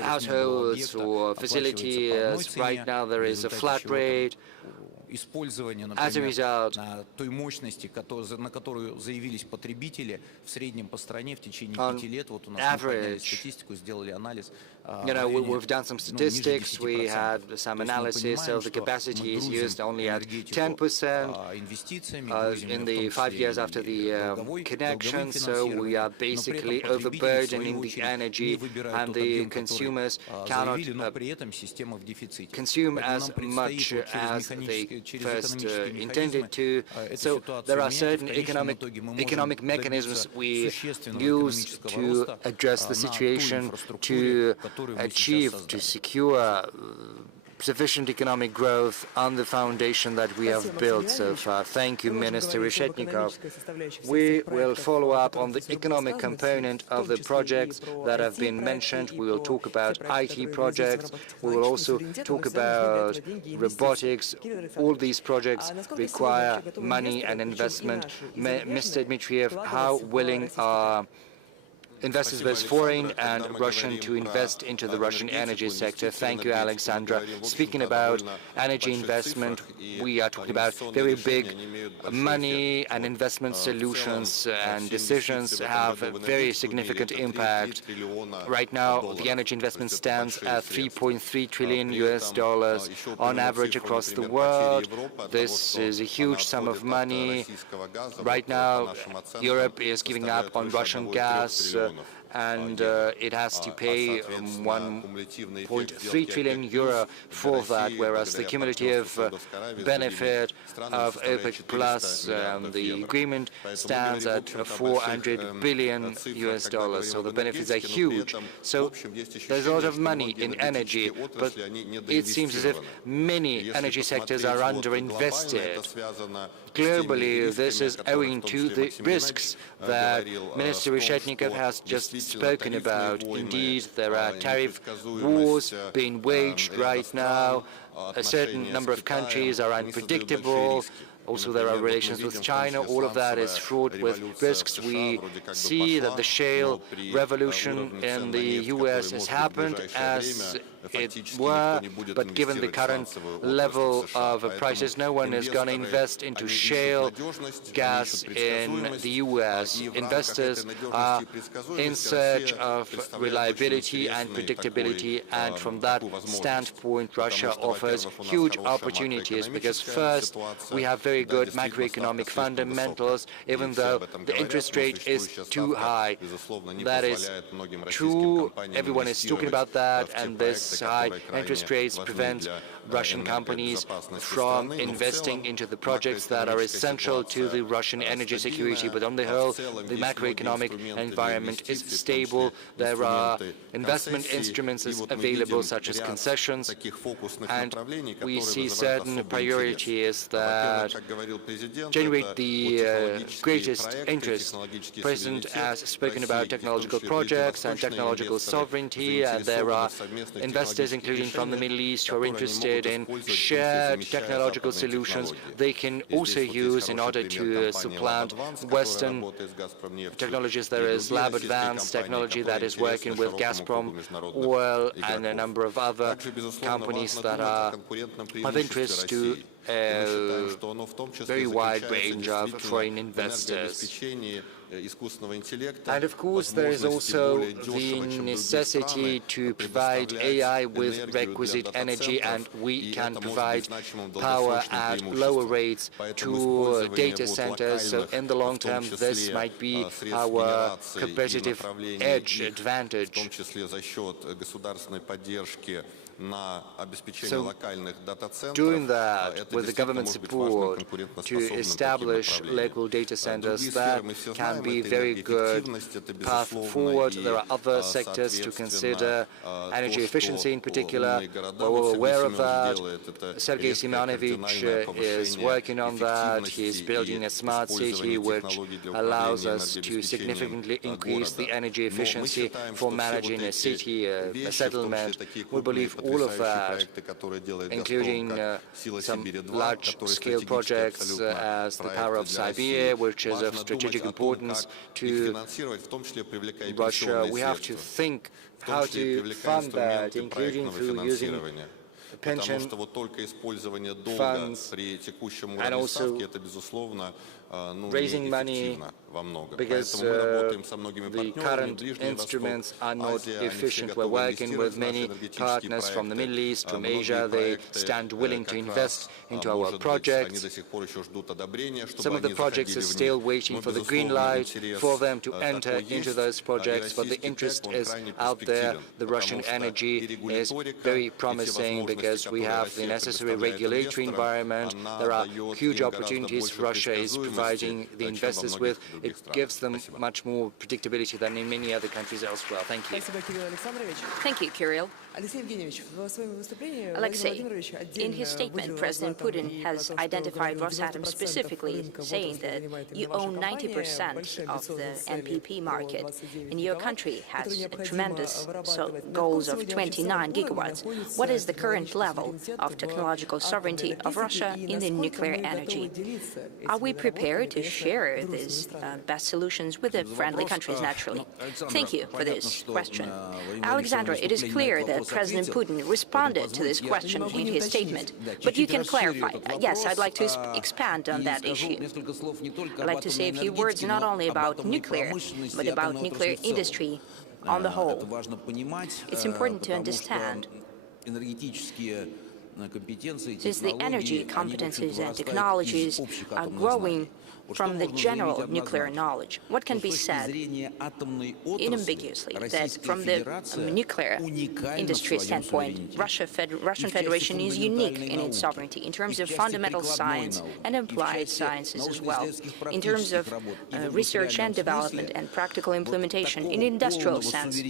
households or facilities. Right now there is a flat rate. As a result, on average, we've done some statistics, we had some analysis, so the capacity is used only at 10% in the 5 years after the connection, so we are basically overburdening the energy, and the consumers cannot consume as much as they first intended to. So there are certain economic mechanisms we use to address the situation, to secure sufficient economic growth on the foundation that we have built so far. Thank you, Minister Reshetnikov. We will follow up on the economic component of the projects that have been mentioned. We will talk about IT projects. We will also talk about robotics. All these projects require money and investment. Mr. Dmitriev, how willing are investors, both foreign and Russian, to invest into the Russian energy sector? Thank you, Alexandra. Speaking about energy investment, we are talking about very big money, and investment solutions and decisions have a very significant impact. Right now, the energy investment stands at $3.3 trillion on average across the world. This is a huge sum of money. Right now, Europe is giving up on Russian gas, and it has to pay 1.3 trillion euro for that, whereas the cumulative benefit of OPEC Plus, the agreement, stands at $400 billion. So the benefits are huge. So there's a lot of money in energy, but it seems as if many energy sectors are underinvested. Globally, this is owing to the risks that Minister Reshetnikov has just spoken about. Indeed, there are tariff wars being waged right now. A certain number of countries are unpredictable. Also, there are relations with China. All of that is fraught with risks. We see that the shale revolution in the U.S. has happened as it were, but given the current level of prices, no one is going to invest into shale gas in the U.S. Investors are in search of reliability and predictability, and from that standpoint, Russia offers huge opportunities, because first, we have very good macroeconomic fundamentals, even though the interest rate is too high. That is true. Everyone is talking about that, and this high interest rates prevent Russian companies from investing into the projects that are essential to the Russian energy security. But on the whole, the macroeconomic environment is stable. There are investment instruments available, such as concessions, and we see certain priorities that generate the greatest interest. The President has spoken about technological projects and technological sovereignty, and there are investors, including from the Middle East, who are interested in shared technological solutions they can also use in order to supplant Western technologies. There is lab advanced technology that is working with Gazprom oil and a number of other companies that are of interest to a very wide range of foreign investors. And of course, there is also the necessity to provide AI with requisite energy, and we can provide power at lower rates to data centers. So in the long term, this might be our competitive edge advantage. So doing that with the government support to establish local data centers, that can be a very good path forward. There are other sectors to consider, energy efficiency in particular. We're all aware of that. Sergei Sobyanin is working on that. He's building a smart city which allows us to significantly increase the energy efficiency for managing a city, a settlement. We believe all of that, including some large-scale projects as the Power of Siberia, which is of strategic importance to Russia. We have to think how to fund that, including through using pension funds and also raising money, because the current instruments are not efficient. We're working with many partners from the Middle East, from Asia. They stand willing to invest into our projects. Some of the projects are still waiting for the green light for them to enter into those projects, but the interest is out there. The Russian energy is very promising because we have the necessary regulatory environment. There are huge opportunities Russia is providing the investors with. It gives them much more predictability than in many other countries elsewhere. Thank you. Thank you, Kirill. Alexei, in his statement, President Putin has identified Rosatom specifically, saying that you own 90% of the NPP market, and your country has tremendous goals of 29 gigawatts. What is the current level of technological sovereignty of Russia in the nuclear energy? Are we prepared to share these best solutions with the friendly countries, naturally? Thank you for this question. Alexander, it is clear that President Putin responded to this question in his statement, but you can clarify. Yes, I'd like to expand on that issue. I'd like to say a few words not only about nuclear, but about nuclear industry on the whole. It's important to understand, since the energy competencies and technologies are growing from the general nuclear knowledge, what can be said unambiguously that from the nuclear industry standpoint, Russian Federation is unique in its sovereignty in terms of fundamental science and applied sciences as well, in terms of research and development and practical implementation in industrial sense.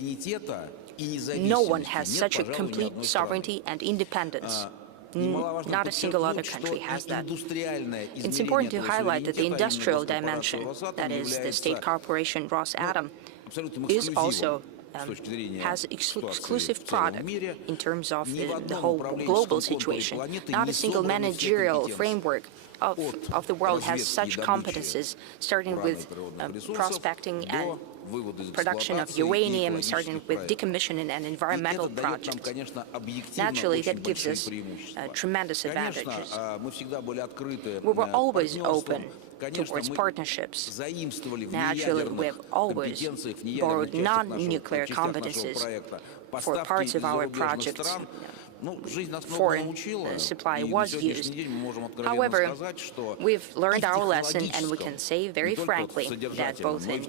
No one has such a complete sovereignty and independence. Not a single other country has that. It's important to highlight that the industrial dimension, that is the state corporation Rosatom, is also has exclusive product in terms of the whole global situation. Not a single managerial framework of the world has such competences, starting with prospecting and production of uranium, starting with decommissioning and environmental projects. Naturally, that gives us tremendous advantages. We were always open towards partnersps. Naturally, we have always borrowed non-nuclear competences for parts of our projects. Foreign supply was used. However, we've learned our lesson, and we can say very frankly that both in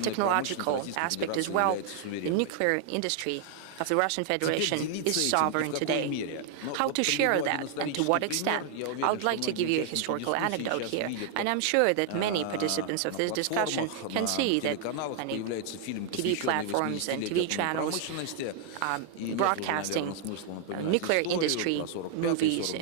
technological aspect as well, the nuclear industry of the Russian Federation is sovereign today. How to share that and to what extent? I would like to give you a historical anecdote here, and I'm sure that many participants of this discussion can see that many TV platforms and TV channels are broadcasting nuclear industry movies.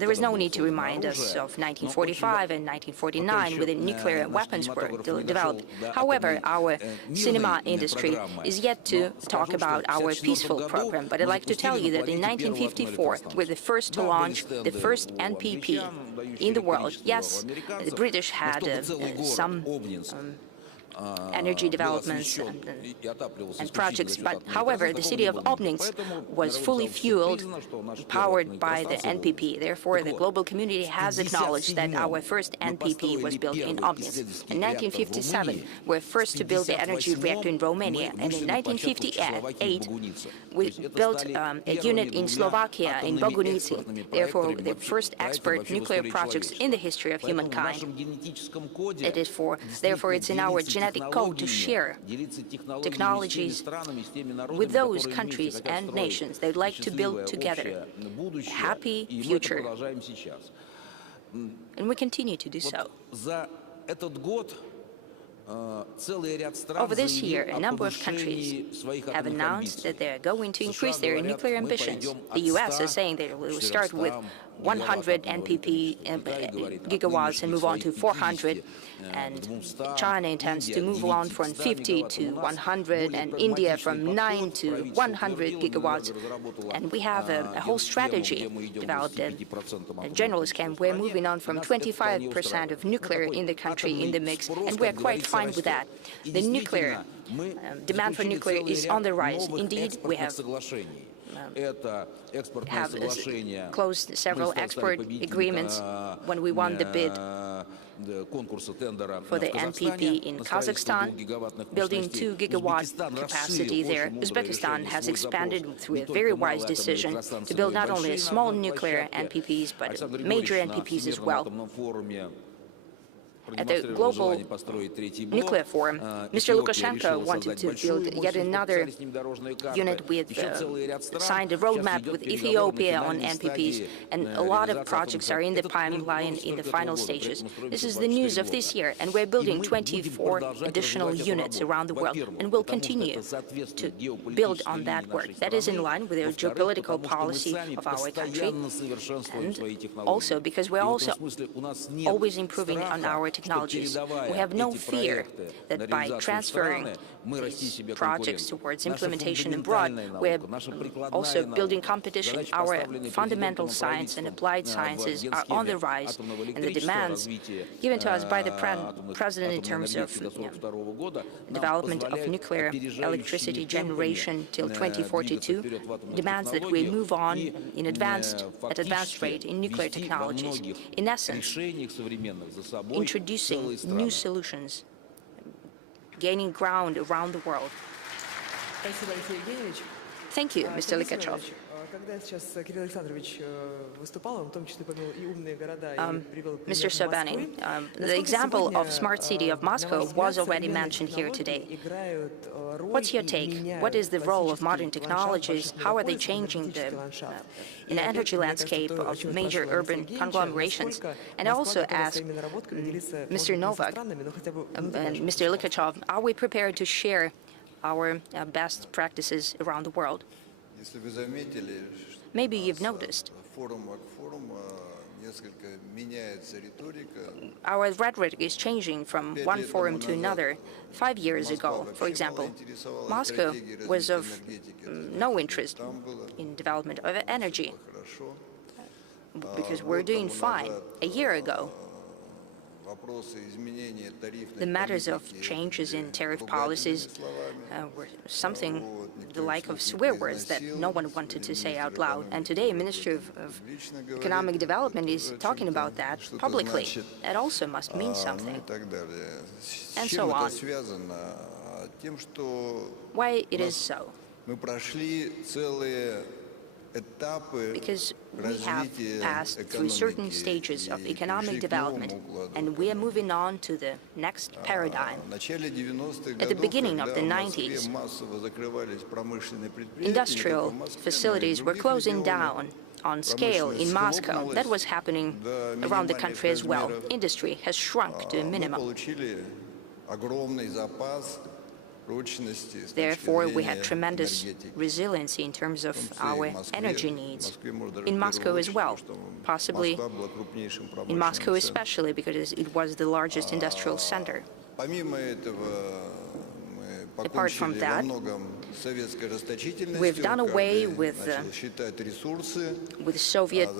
There is no need to remind us of 1945 and 1949 when the nuclear weapons were developed. However, our cinema industry is yet to talk about our peaceful program, but I'd like to tell you that in 1954, we're the first to launch the first NPP in the world. Yes, the British had some energy developments and projects. But, however, the city of Obninsk was fully fueled, powered by the NPP. Therefore, the global community has acknowledged that our first NPP was built in Obninsk. In 1957, we were first to build the energy reactor in Romania, and in 1958, we built a unit in Slovakia, in Bogunici, therefore the first expert nuclear projects in the history of humankind. Therefore, it's in our genetic code to share technologies with those countries and nations they'd like to build together a happy future. And we continue to do so. Over this year, a number of countries have announced that they're going to increase their nuclear ambitions. The U.S. is saying that it will start with 100 NPP gigawatts and move on to 400, and China intends to move on from 50 to 100, and India from 9 to 100 gigawatts. And we have a whole strategy developed, a general scheme. We're moving on from 25% of nuclear in the country in the mix, and we're quite fine with that. The nuclear demand for nuclear is on the rise. Indeed, we have closed several export agreements when we won the bid for the NPP in Kazakhstan, building 2 gigawatt capacity there. Uzbekistan has expanded through a very wise decision to build not only small nuclear NPPs, but major NPPs as well. At the Global Nuclear Forum, Mr. Lukashenko wanted to build yet another unit with signed a roadmap with Ethiopia on NPPs, and a lot of projects are in the pipeline in the final stages. This is the news of this year, and we're building 24 additional units around the world, and we'll continue to build on that work. That is in line with the geopolitical policy of our country, and also because we're also always improving on our technologies. We have no fear that by transferring these projects towards implementation abroad, we're also building competition. Our fundamental science and applied sciences are on the rise, and the demands given to us by the President in terms of development of nuclear electricity generation till 2042 demands that we move on at advanced rate in nuclear technologies. In essence, introducing new solutions, gaining ground around the world. Thank you, Mr. Likachev. Mr. Sobyanin, the example of smart city of Moscow was already mentioned here today. What's your take? What is the role of modern technologies? How are they changing the energy landscape of major urban conglomerations? And I also ask Mr. Novak and Mr. Likachev, are we prepared to share our best practices around the world? Maybe you've noticed our rhetoric is changing from one forum to another. 5 years ago, for example, Moscow was of no interest in development of energy because we're doing fine. A year ago, the matters of changes in tariff policies were something the like of swear words that no one wanted to say out loud. And today, Ministry of Economic Development is talking about that publicly. That also must mean something. And so on. Why it is so? Because we have passed through certain stages of economic development, and we are moving on to the next paradigm. At the beginning of the 90s, industrial facilities were closing down on scale in Moscow. That was happening around the country as well. Industry has shrunk to a minimum. Therefore, we had tremendous resiliency in terms of our energy needs in Moscow as well, possibly in Moscow especially because it was the largest industrial center. Apart from that, we've done away with Soviet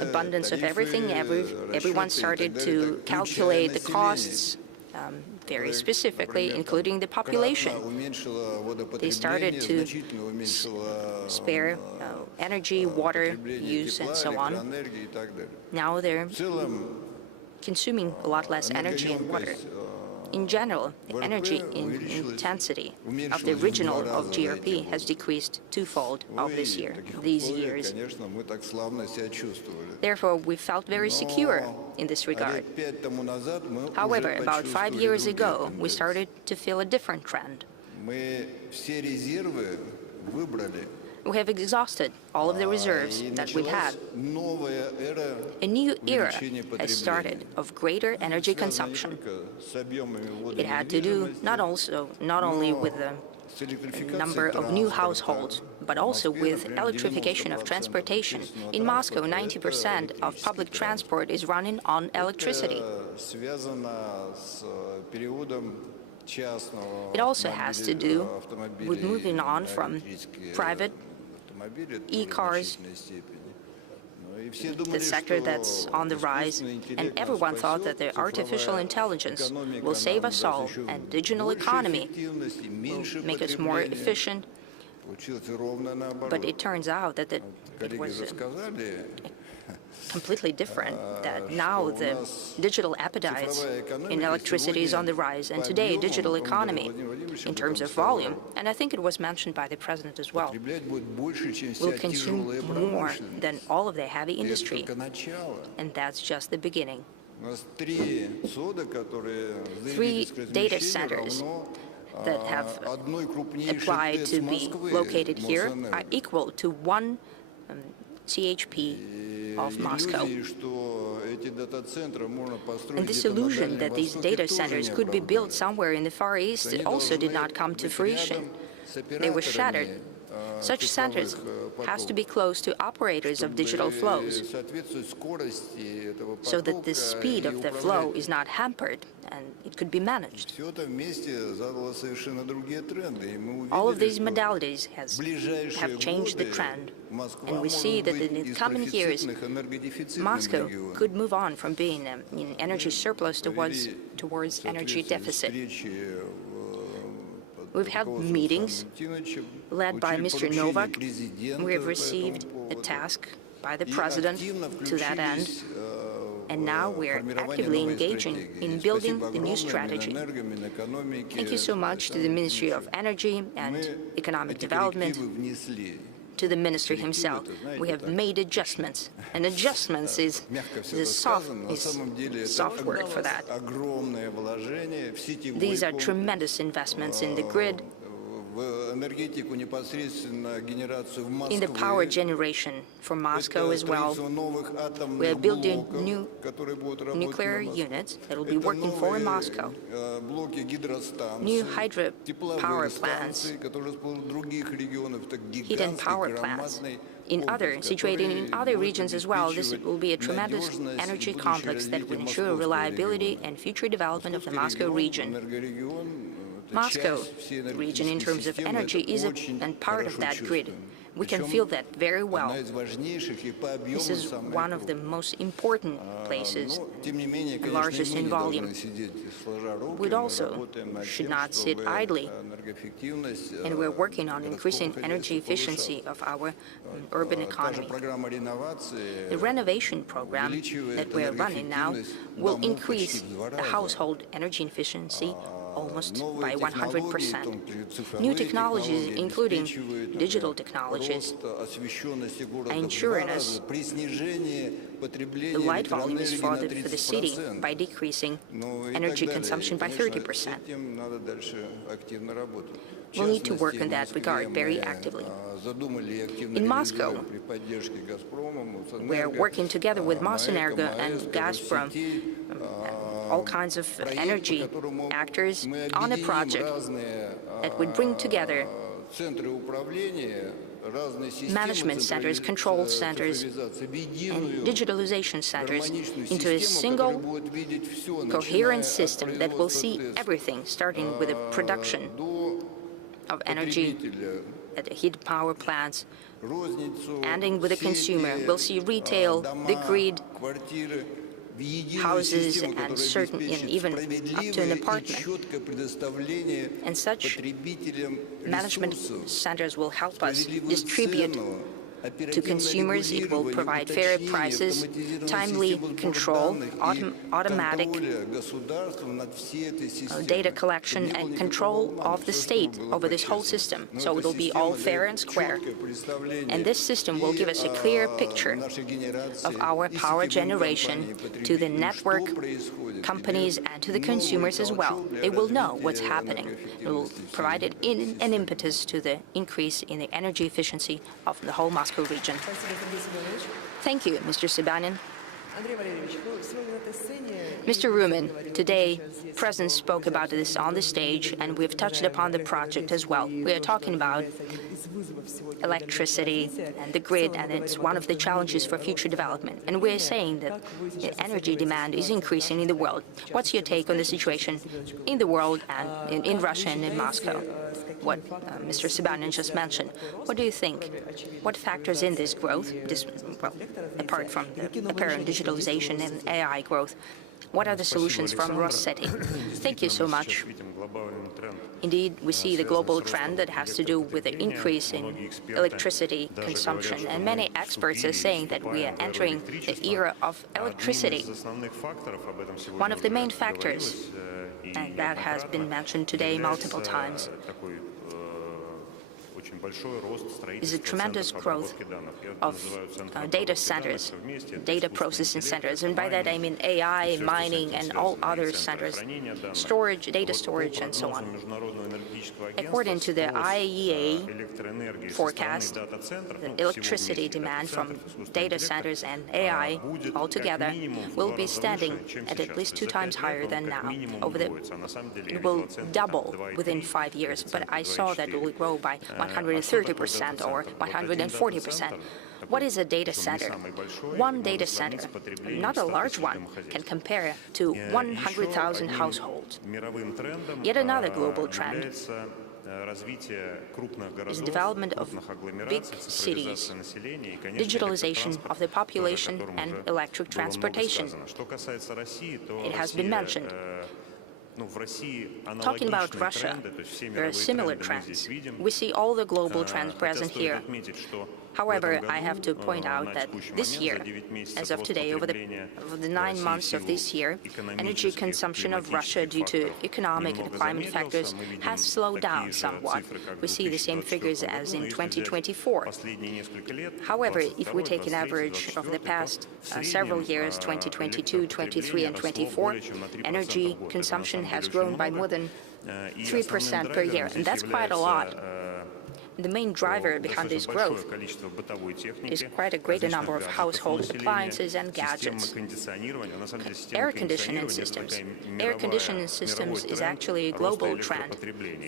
abundance of everything. Everyone started to calculate the costs very specifically, including the population. They started to spare energy, water use, and so on. Now they're consuming a lot less energy and water. In general, the energy intensity of the original of GRP has decreased twofold of these years. Therefore, we felt very secure in this regard. However, about 5 years ago, we started to feel a different trend. We have exhausted all of the reserves that we had. A new era has started of greater energy consumption. It had to do not only with the number of new households, but also with electrification of transportation. In Moscow, 90% of public transport is running on electricity. It also has to do with moving on from private e-cars, the sector that's on the rise, and everyone thought that the artificial intelligence will save us all, and digital economy will make us more efficient. But it turns out that it was completely different, that now the digital appetites in electricity is on the rise, and today digital economy, in terms of volume, and I think it was mentioned by the President as well, will consume more than all of the heavy industry, and that's just the beginning. 3 data centers that have applied to be located here are equal to 1 CHP of Moscow. And this illusion that these data centers could be built somewhere in the Far East also did not come to fruition. They were shattered. Such centers has to be close to operators of digital flows, so that the speed of the flow is not hampered and it could be managed. All of these modalities have changed the trend, and we see that in the coming years, Moscow could move on from being in energy surplus towards energy deficit. We've had meetings led by Mr. Novak. We have received a task by the President to that end, and now we're actively engaging in building the new strategy. Thank you so much to the Ministry of Energy and Economic Development, to the Minister himself. We have made adjustments, and adjustments is the soft word for that. These are tremendous investments in the grid, in the power generation for Moscow as well. We are building new nuclear units that will be working for Moscow, new hydropower plants, heat and power plants situated in other regions as well. This will be a tremendous energy complex that will ensure reliability and future development of the Moscow region. Moscow region, in terms of energy, is a part of that grid. We can feel that very well. This is one of the most important places, and largest in volume. We also should not sit idly, and we're working on increasing energy efficiency of our urban economy. The renovation program that we're running now will increase the household energy efficiency almost by 100%. New technologies, including digital technologies, are ensuring us the light volumes for the city by decreasing energy consumption by 30%. We'll need to work in that regard very actively. In Moscow, we're working together with Mosenergo and Gazprom, all kinds of energy actors, on a project that would bring together management centers, control centers, and digitalization centers into a single coherent system that will see everything, starting with the production of energy at the heat power plants, ending with the consumer. We'll see retail, the grid, houses and even up to an apartment. And such management centers will help us distribute to consumers. It will provide fair prices, timely control, automatic data collection and control of the state over this whole system. So it will be all fair and square. And this system will give us a clear picture of our power generation to the network companies and to the consumers as well. They will know what's happening. It will provide an impetus to the increase in the energy efficiency of the whole Moscow region. Thank you, Mr. Sobyanin. Mr. Ryumin, today, President spoke about this on the stage, and we've touched upon the project as well. We are talking about electricity and the grid, and it's one of the challenges for future development. And we're saying that energy demand is increasing in the world. What's your take on the situation in the world and in Russia and in Moscow? What Mr. Sobyanin just mentioned. What do you think? What factors in this growth, apart from the apparent digitalization and AI growth? What are the solutions from Rosseti? Thank you so much. Indeed, we see the global trend that has to do with the increase in electricity consumption, and many experts are saying that we are entering the era of electricity. One of the main factors, and that has been mentioned today multiple times, is a tremendous growth of data centers, data processing centers, and by that I mean AI, mining, and all other centers, storage, data storage, and so on. According to the IEA forecast, the electricity demand from data centers and AI altogether will be standing at least 2 times higher than now. It will double within 5 years, but I saw that it will grow by 130% or 140%. What is a data center? One data center, not a large one, can compare to 100,000 households. Yet another global trend is the development of big cities, digitalization of the population, and electric transportation. It has been mentioned. Talking about Russia, there are similar trends. We see all the global trends present here. However, I have to point out that this year, as of today, over the 9 months of this year, energy consumption of Russia due to economic and climate factors has slowed down somewhat. We see the same figures as in 2024. However, if we take an average of the past several years, 2022, 23, and 24, energy consumption has grown by more than 3% per year, and that's quite a lot. The main driver behind this growth is quite a greater number of household appliances and gadgets. Air conditioning systems. Air conditioning systems is actually a global trend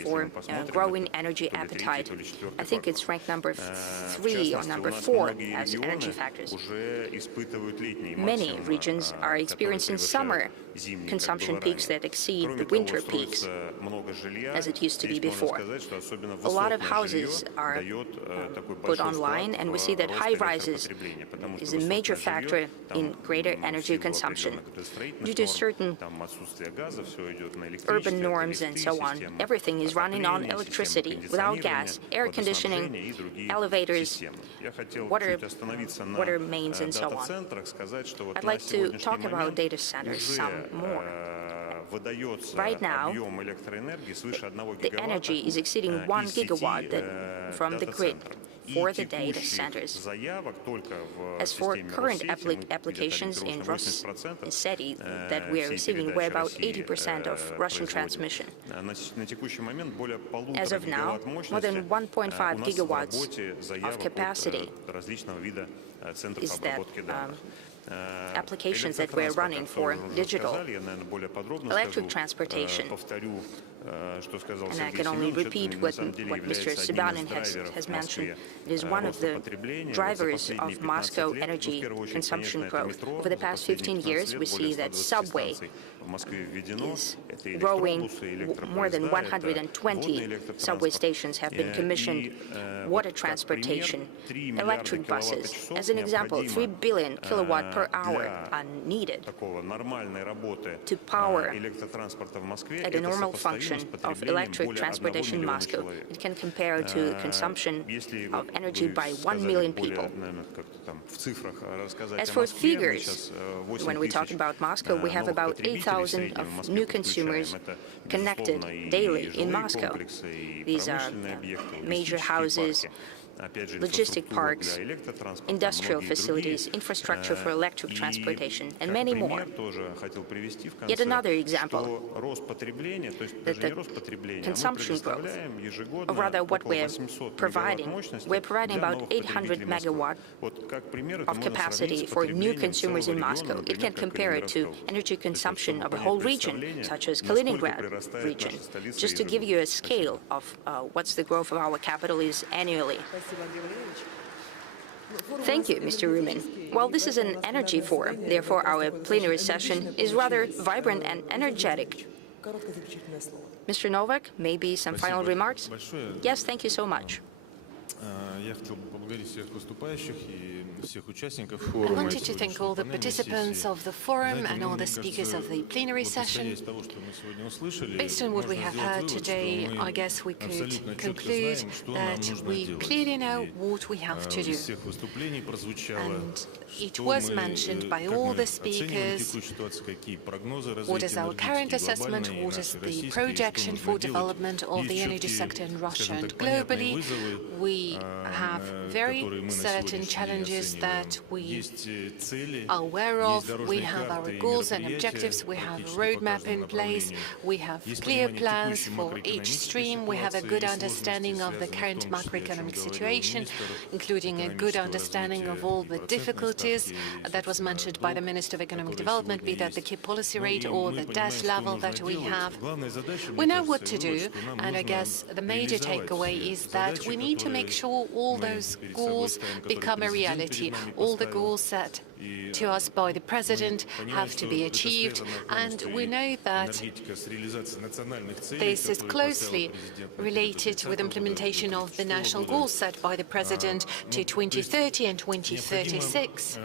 for growing energy appetite. I think it's ranked number 3 or number 4 as energy factors. Many regions are experiencing summer consumption peaks that exceed the winter peaks, as it used to be before. A lot of houses are put online, and we see that high rises is a major factor in greater energy consumption. Due to certain urban norms and so on, everything is running on electricity, without gas, air conditioning, elevators, water mains, and so on. I'd like to talk about data centers some more. Right now, the energy is exceeding 1 gigawatt from the grid for the data centers. As for current applications in Rosseti that we are receiving, we're about 80% of Russian transmission. As of now, more than 1.5 gigawatts of capacity is that applications that we're running for digital electric transportation. And I can only repeat what Mr. Sobyanin has mentioned. It is one of the drivers of Moscow energy consumption growth. Over the past 15 years, we see that subway is growing. More than 120 subway stations have been commissioned. Water transportation, electric buses. As an example, 3 billion kilowatt per hour are needed to power at a normal function of electric transportation in Moscow. It can compare to consumption of energy by 1 million people. As for figures, when we talk about Moscow, we have about 8,000 of new consumers connected daily in Moscow. These are major houses, logistic parks, industrial facilities, infrastructure for electric transportation, and many more. Yet another example, that the consumption growth, or rather what we're providing about 800 megawatt of capacity for new consumers in Moscow. It can compare it to energy consumption of a whole region, such as Kaliningrad region, just to give you a scale of what's the growth of our capital is annually. Thank you, Mr. Ryumin. Well, this is an energy forum, therefore our plenary session is rather vibrant and energetic. Mr. Novak, maybe some final remarks? Yes, thank you so much. I wanted to thank all the participants of the forum and all the speakers of the plenary session. Based on what we have heard today, I guess we could conclude that we clearly know what we have to do. And it was mentioned by all the speakers what is our current assessment, what is the projection for development of the energy sector in Russia and globally. We have very certain challenges that we are aware of. We have our goals and objectives. We have a roadmap in place. We have clear plans for each stream. We have a good understanding of the current macroeconomic situation, including a good understanding of all the difficulties that was mentioned by the Minister of Economic Development, be that the key policy rate or the debt level that we have. We know what to do, and I guess the major takeaway is that we need to make sure all those goals become a reality. All the goals set to us by the President have to be achieved, and we know that this is closely related with implementation of the national goals set by the President to 2030 and 2036.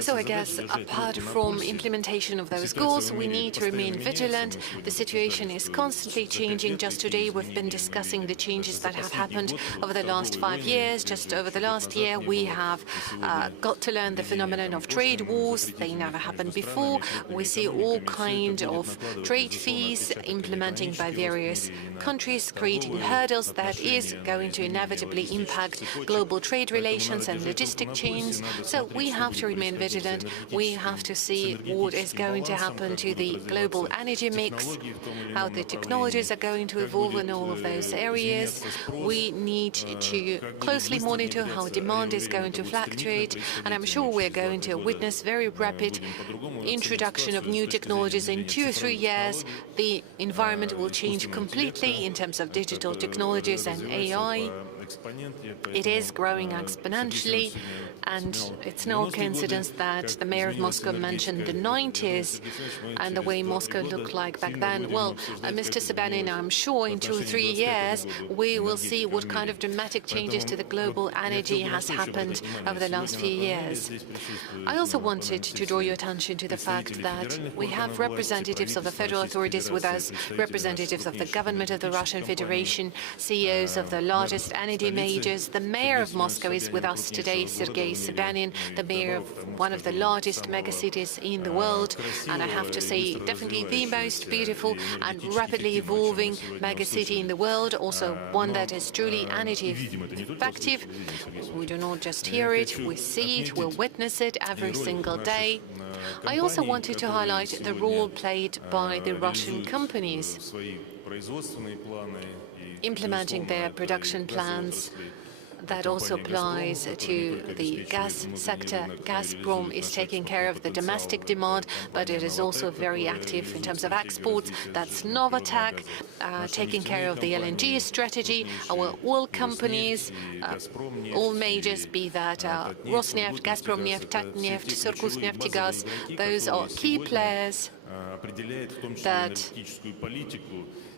So I guess apart from implementation of those goals, we need to remain vigilant. The situation is constantly changing. Just today we've been discussing the changes that have happened over the last 5 years. Just over the last year we have got to learn the phenomenon of trade wars. They never happened before. We see all kinds of trade fees implementing by various countries, creating hurdles that is going to inevitably impact global trade relations and logistic chains. So we have to remain vigilant. We have to see what is going to happen to the global energy mix, how the technologies are going to evolve in all of those areas. We need to closely monitor how demand is going to fluctuate, and I'm sure we're going to witness very rapid introduction of new technologies. In 2 or 3 years, the environment will change completely in terms of digital technologies and AI. It is growing exponentially, and it's no coincidence that the mayor of Moscow mentioned the 90s and the way Moscow looked like back then. Well, Mr. Sobyanin, I'm sure in 2 or 3 years we will see what kind of dramatic changes to the global energy has happened over the last few years. I also wanted to draw your attention to the fact that we have representatives of the federal authorities with us, representatives of the government of the Russian Federation, CEOs of the largest energy majors. The mayor of Moscow is with us today, Sergei Sobyanin, the mayor of one of the largest megacities in the world, and I have to say definitely the most beautiful and rapidly evolving megacity in the world, also one that is truly energy effective. We do not just hear it, we see it, we witness it every single day. I also wanted to highlight the role played by the Russian companies implementing their production plans. That also applies to the gas sector. Gazprom is taking care of the domestic demand, but it is also very active in terms of exports. That's Novatek, taking care of the LNG strategy. Our oil companies, all majors, be that Rosneft, Gazprom Neft, Tatneft, Surgutneftegas, those are key players that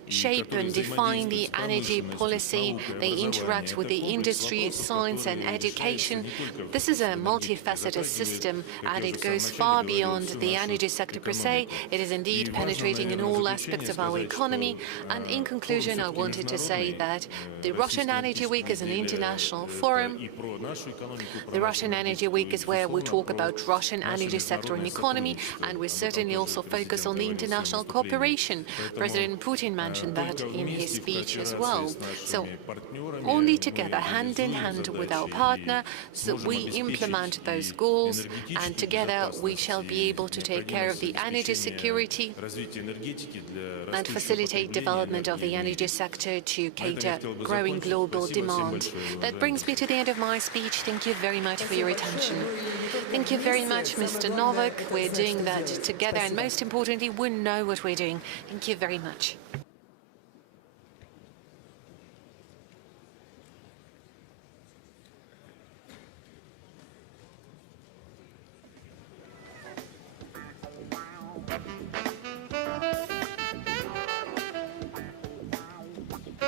shape and define the energy policy. They interact with the industry, science and education. This is a multifaceted system, and it goes far beyond the energy sector per se. It is indeed penetrating in all aspects of our economy. And in conclusion, I wanted to say that the Russian Energy Week is an international forum. The Russian Energy Week is where we talk about Russian energy sector and economy, and we certainly also focus on the international cooperation. President Putin mentioned that in his speech as well. So only together, hand in hand with our partner, so we implement those goals, and together we shall be able to take care of the energy security and facilitate development of the energy sector to cater growing global demand. That brings me to the end of my speech. Thank you very much for your attention. Thank you very much, Mr. Novak. We're doing that together, and most importantly, we know what we're doing. Thank you very much.